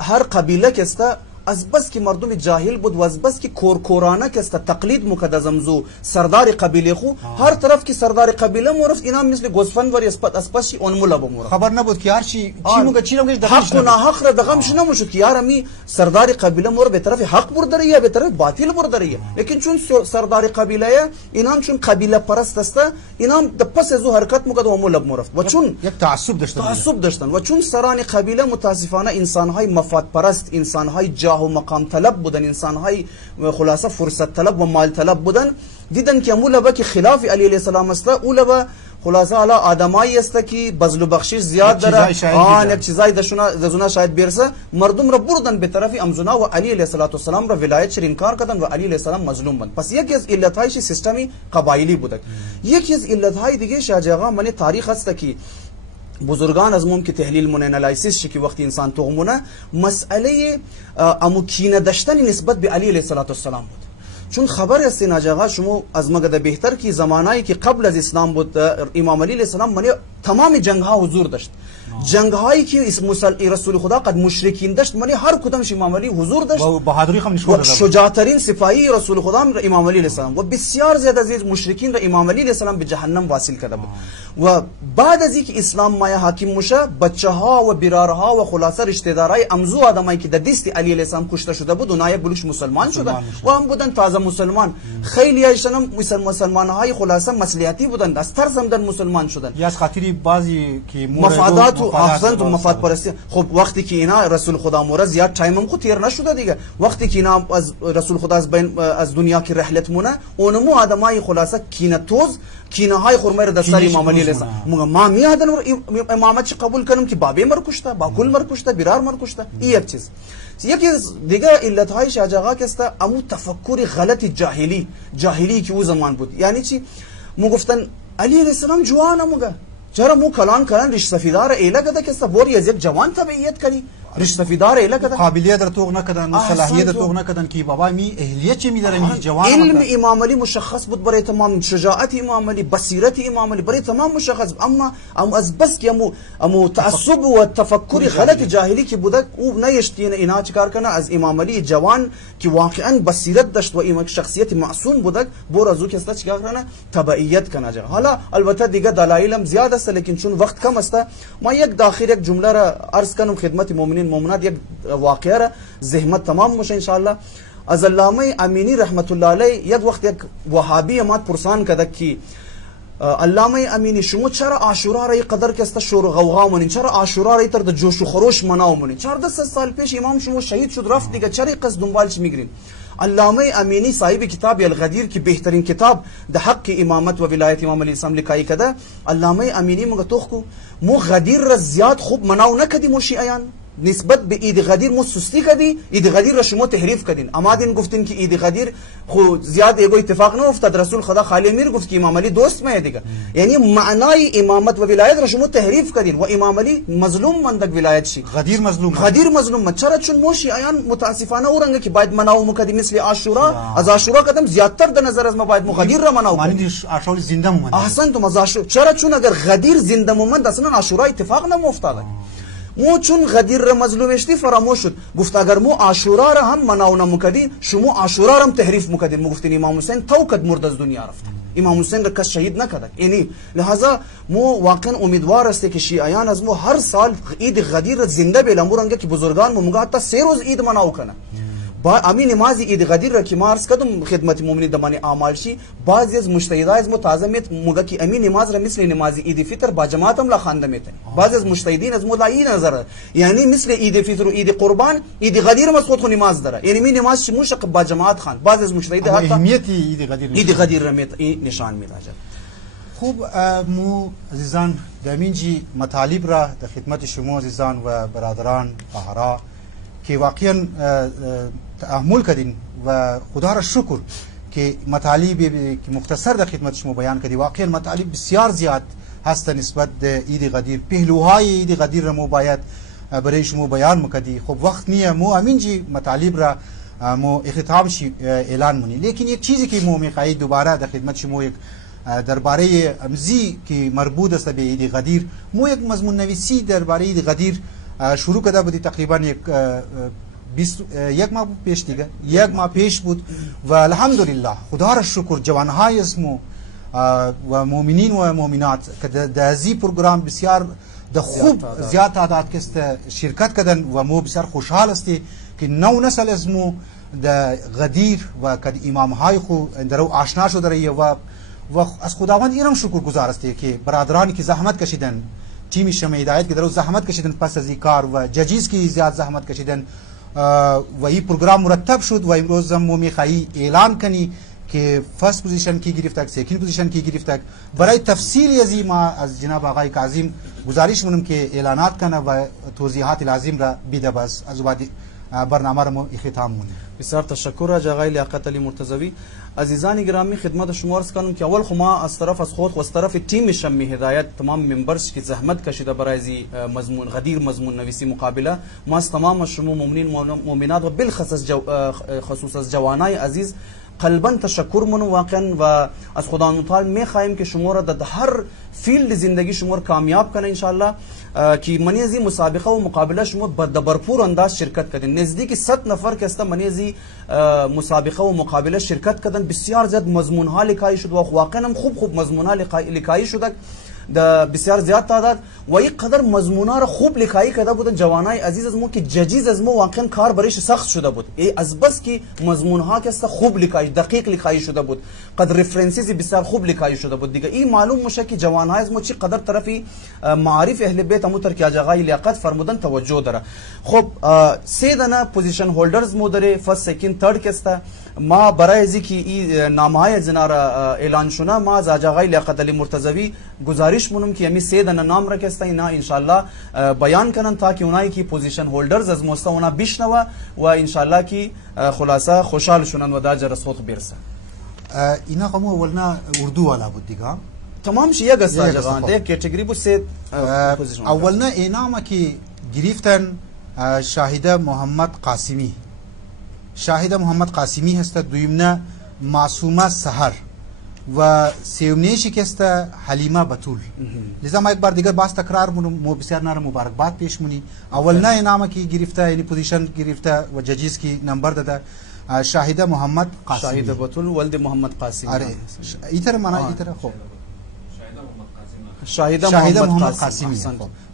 هر قبیله کسته از بس که مردم جاهل بود و از بس که کورکورانه کسته تقلید مکد زمزو سردار قبیله خو هر طرف که سردار قبیله مورفت اینا مثل گوسفند وری از پس اون مولا بمورفت. خبر نبود که هر چی موقع چی نمیگه حق و ناحق را دغمش نموشد که یار می سردار قبیله مور به طرف حق برداره یا به طرف باطل برداره. لیکن چون سردار قبیله اینا چون قبیله پرست است اینا د پس از حرکت مکد و مولا بمورفت و چون یک تعصب داشتن و چون سران قبیله متاسفانه انسان‌های مفاد پرست، انسان‌های جاه و مقام طلب بودن، انسان‌های خلاصه فرصت طلب و مال طلب بودن، دیدن که مولبا که خلاف علی علیه السلام است، اولبا خلاصه علی آدمایی است که بذل و بخشش زیاد داره، یک چیزای دشونه شاید برسه، مردم را بردن به طرف امزونا و علی علیه السلام را ولایت شر انکار کردن و علی علیه السلام مظلوم بند. پس یکی از علت‌های سیستمی قبایلی بوده. یکی از علت‌های دیگه شاید آقا من تاریخ است که بزرگان از ممکن تحلیل مون انالیسیس شکی وقتی انسان توغمونه مسئله اموکینه داشتن نسبت به علی علیه السلام بود. چون خبر است ناجاغا شما از مگه بهتر کی زمانایی که قبل از اسلام بود امام علی علیه السلام من تمام جنگ ها حضور داشت، جنگ هایی که رسول خدا قد مشرکین داشت من هر کدامش امام علی حضور داشت و بهادری هم نشون داد. شجاع ترین سپاهی رسول خدا امام علی علیه السلام و بسیار زیاد از مشرکین را امام علی علیه السلام به جهنم واصل کرده بود. و بعد از اینکه اسلام مایا حاکم مشه بچه ها و برارها و خلاصه رشته دارای امزو آدمایی که در دست علی علیه السلام کشته شده بود و نایب بلوش مسلمان شدن و هم بودن تازه مسلمان. خیلی هاشون مسلمان های خلاصه مصلحتی بودن، از ترس هم در مسلمان شدن یا از خاطری بعضی که مفادات و احسنت و مفاد پرستی. خب وقتی که اینا رسول خدا مورد زیاد تایم هم خود تیر نشده دیگه، وقتی که اینا از رسول خدا از دنیا کی رحلت مونه اونمو آدمای خلاصه کینه های خرمه را دستار امام علی علیه السلام ما میادن امامت چی قبول کنم که بابی مر کشته، با کل مر کشته، برار مر کشته. این یک چیز. یکی دیگه علت های شاجاغا کسته امو تفکر غلط جاهلی که او زمان بود. یعنی چی؟ مو گفتن علی علیه السلام جوان موگه چرا مو کلان ریش سفیدار ایله کده کسته بوری از یک جوان تبعیت کردی ریش سفیدار ایله کده قابلیت را توغ نکردن، صلاحیت را توغ نکردن که بابا می اهلیت چه می‌داره می جوان. علم امام علی مشخص بود برای تمام، شجاعت امام علی، بصیرت امام علی برای تمام مشخص، اما از بس که امو تعصب و تفکر غلط جاهلی که بوده او نیشتین اینا چیکار کنه از امام علی جوان که واقعا بصیرت داشت و این شخصیت معصوم بوده بور ازو کسته چیکار کنه تبعیت کنه. حالا البته دیگه دلایلم زیاد است لیکن چون وقت کم است ما یک داخل یک جمله را عرض کنم خدمت مؤمنین مؤمنات، یک واقعه را زحمت تمام میشه ان شاء الله. از علامه امینی رحمت الله علیه یک وقت یک وهابی مات پرسان کرد که علامه امینی شما چرا عاشورا را قدر کسته شور و غوغا مونین، چرا عاشورا را تر د جوش و خروش مناو مونین، 14 سال پیش امام شما شهید شد رفت دیگه چرا قصد دنبالش میگیرین؟ علامه امینی صاحب کتاب الغدیر که بهترین کتاب د حق امامت و ولایت امام علی السلام لیکای کده، علامه امینی موږ توخ کو مو غدیر را زیاد خوب مناو نکدی مو شیعیان نسبت به عید غدیر مو سستی کردی، عید غدیر را شما تحریف کردین. آمدین گفتین که عید غدیر خو زیاد ایگو اتفاق نه افتاد، رسول خدا خالی امیر گفت که امام علی دوست مه دیگه. یعنی معنای امامت و ولایت را شما تحریف کردین و امام علی مظلوم مندک ولایت شی. غدیر مظلوم من. چرا؟ چون مو شیعیان متاسفانه اورنگه که باید مناو مکدی مثل عاشورا، از عاشورا قدم زیادتر در نظر از ما باید غدیر را مناو کنیم. معنی عاشورا زنده مومند. احسنتم. از عاشورا چرا؟ چون اگر غدیر زنده مومند اصلا عاشورا اتفاق نمیافتاد. مو چون غدیر را مظلومشتی فراموش شد. گفت اگر مو عاشورا را هم مناو نمکدین شما عاشورا را هم تحریف مکدین. مو گفتین امام حسین توکد مرد از دنیا رفت، امام حسین را کس شهید نکرد. یعنی لحاظا مو واقعا امیدوار است که شیعیان از مو هر سال عید غدیر را زنده بیلمورنگه که بزرگان مو مگه حتی 3 روز عید مناو کنه. با امین نماز عید غدیر را که مارس کدم خدمت مومنین دمانی اعمال شی، بعضی از مجتهدای از متعظمت مگه که امین نماز را مثل نماز عید فطر با جماعت هم لا خوانده میتن. بعضی از مجتهدین از مولای نظر یعنی مثل عید فطر و عید قربان عید غدیر هم خود نماز داره، یعنی می نماز شموش با جماعت خوان. بعضی از مجتهدین حتی اهمیت عید غدیر را نشان میده. خوب مو عزیزان دامینجی مطالب را در خدمت شما عزیزان و برادران طاهرا که واقعا تأمل کردین و خدا را شکر که مطالب که مختصر در خدمت شما بیان کردی. واقعا مطالب بسیار زیاد هست نسبت به عید غدیر. پهلوهای عید غدیر را مو باید برای شما بیان مکدی. خب وقت نیه مو امینجی مطالب را مو اختتام اعلان منی، لیکن یک چیزی که مو میخواهی دوباره در خدمت شما یک درباره امزی که مربوط است به عید غدیر، مو یک مضمون نویسی درباره عید غدیر شروع کرده بودی تقریبا یک ماه پیش دیگه، یک ماه پیش بود و الحمدلله خدا را شکر جوانهای اسمو و مؤمنین و مؤمنات که در ازی پروگرام بسیار خوب زیاد تعداد کست شرکت کردن و مو بسیار خوشحال استی که نو نسل اسمو در غدیر و که امام های خو درو آشنا شده رهیه و از خداوند اینم شکر گزار استی که برادرانی که زحمت کشیدن، تیم شمع هدایت که درو زحمت کشیدن پس از این کار و ججیز که زیاد زحمت کشیدن و این پروگرام مرتب شد و امروز هم میخواهی اعلان کنی که فرست پوزیشن کی گرفتک، سیکند پوزیشن کی گرفتک. برای تفصیلی از ما از جناب آقای کاظم گزارش منم که اعلانات کنه و توضیحات لازم را بیده. بس از بعد برنامه را اختتام مونه. بسیار تشکر از آقای لیاقت علی مرتضوی. عزیزان گرامی خدمت شما عرض کنم که اول خما از طرف از خود و از طرف تیم شمع هدایت تمام ممبرز که زحمت کشیده برای مضمون غدیر مضمون نویسی مقابله، ما از تمام شما مؤمنین مؤمنات و بالخصوص از جوانای عزیز قلبا تشکر منو واقعا و از خدا متعال میخواهیم که شما را در هر فیلد زندگی شما را کامیاب کنه انشاءالله، که منی از این مسابقه و مقابله شما به بھرپور انداز شرکت کردین. نزدیک 100 نفر که است منی از این مسابقه و مقابله شرکت کردن. بسیار زیاد مضمون ها لکایی شد و واقعا هم خوب مضمون ها لکایی شد در بسیار زیاد تعداد و این قدر مضمون ها را خوب لکایی کرده بودن جوانای عزیز از ما که ججیز از ما واقعا کار برایش سخت شده بود. از بس که مضمون ها که است خوب لکایی دقیق لکایی شده بود، قدر رفرنسیز بسیار خوب لکایی شده بود دیگه. این معلوم میشه که جوانای از ما چی قدر طرفی معارف اهل بیت اموتر که آقای لیاقت فرمودن توجه داره. خب 3 دانه پوزیشن هولدرز مو داره، فرست سکند ترد که است. ما برای ازی که این نامهای زنارا اعلان شونه ما از آقای لیاقت علی مرتضوی گزارش منم که همی 3 دانه نام را که است اینا انشالله بیان کنن تا که اونایی که پوزیشن هولدرز از موستا اونا بشنوه و انشالله که خلاصه خوشحال شونن و در رسوخ برسه. اینا قمو اولنا اردو والا بود دیگه تمام شی یک است جوان ده کاتگوری بود 3 پوزیشن. اولنا ایناما که گرفتن شاهده محمد قاسمی، شاهده محمد قاسمی هست. دویمنا معصومه سحر و سیومنیشی که است حلیمه بطول. لذا ما یک بار دیگر باز تکرار مو بسیار نار مبارکباد پیش منی. اولنا ایناما که گرفته یعنی پوزیشن گرفته و ججیز کی نمبر داده شاهده محمد قاسمی، شاهده بطول ولد محمد قاسمی. آره ایتر معنا ایتر. خب شاهده محمد قاسمی.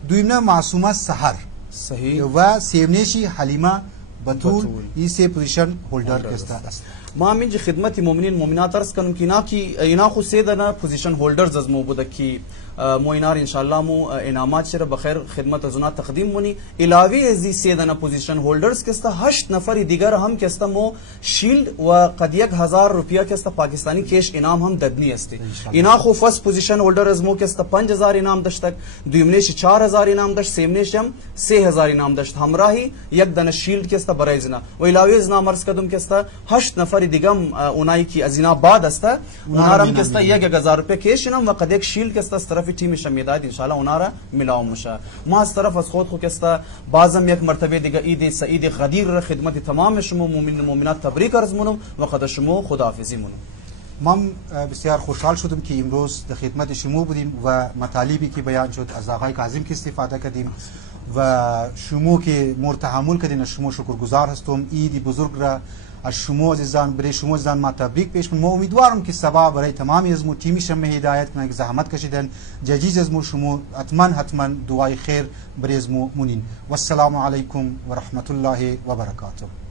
دویمنا معصومه سحر صحیح و سیومنیشی حلیمه بطول. این 3 پوزیشن هولدر است. ما من جي خدمة مؤمنين مؤمنات أرس كانوا كنا خو سيدنا بوزيشن هولدرز از مو بدكي موینار انشاءالله مو انعامات شر بخیر خدمت از اونا تقدیم مونی علاوه از سیدنا پوزیشن هولدرز کستا 8 نفر دیگر هم کستا مو شیلد و قد 1000 روپیه کستا پاکستانی کیش انعام هم ددنی است اینا خو فرست پوزیشن هولدر از مو کستا 5000 انعام داشت دویمنش 4000 انعام داشت سیمنش هم 3000 انعام داشت همراهی یک دانه شیلد کستا برای زنا و علاوه از نامرز کدوم کستا 8 نفر دیگم اونایی کی از اینا بعد است اونا هم کستا 1000 روپیه کیش انعام و قد یک شیلد کستا في تیم شمیداد انشاءالله اونا را ملاو میشه. ما از طرف از خود کستا بازم یک مرتبه دیگه عید سعید غدیر را خدمت تمام شما مؤمنین مؤمنات تبریک عرض مونم و قد شما خداحافظی مونم. ما بسیار خوشحال شدم که امروز در خدمت شما بودیم و مطالبی که بیان شد از آقای کاظم که استفاده کردیم و شما که مرتحمل کردین شما شکرگزار هستم. عید بزرگ را از شما عزیزان برای شما عزیزان ما تبریک پیش کنم. ما امیدوارم که سبا برای تمامی از مو تیمی شما هدایت کنه که زحمت کشیدن جدید از مو شما حتما دعای خیر برای از مو مونین. والسلام علیکم و رحمت الله و برکاته.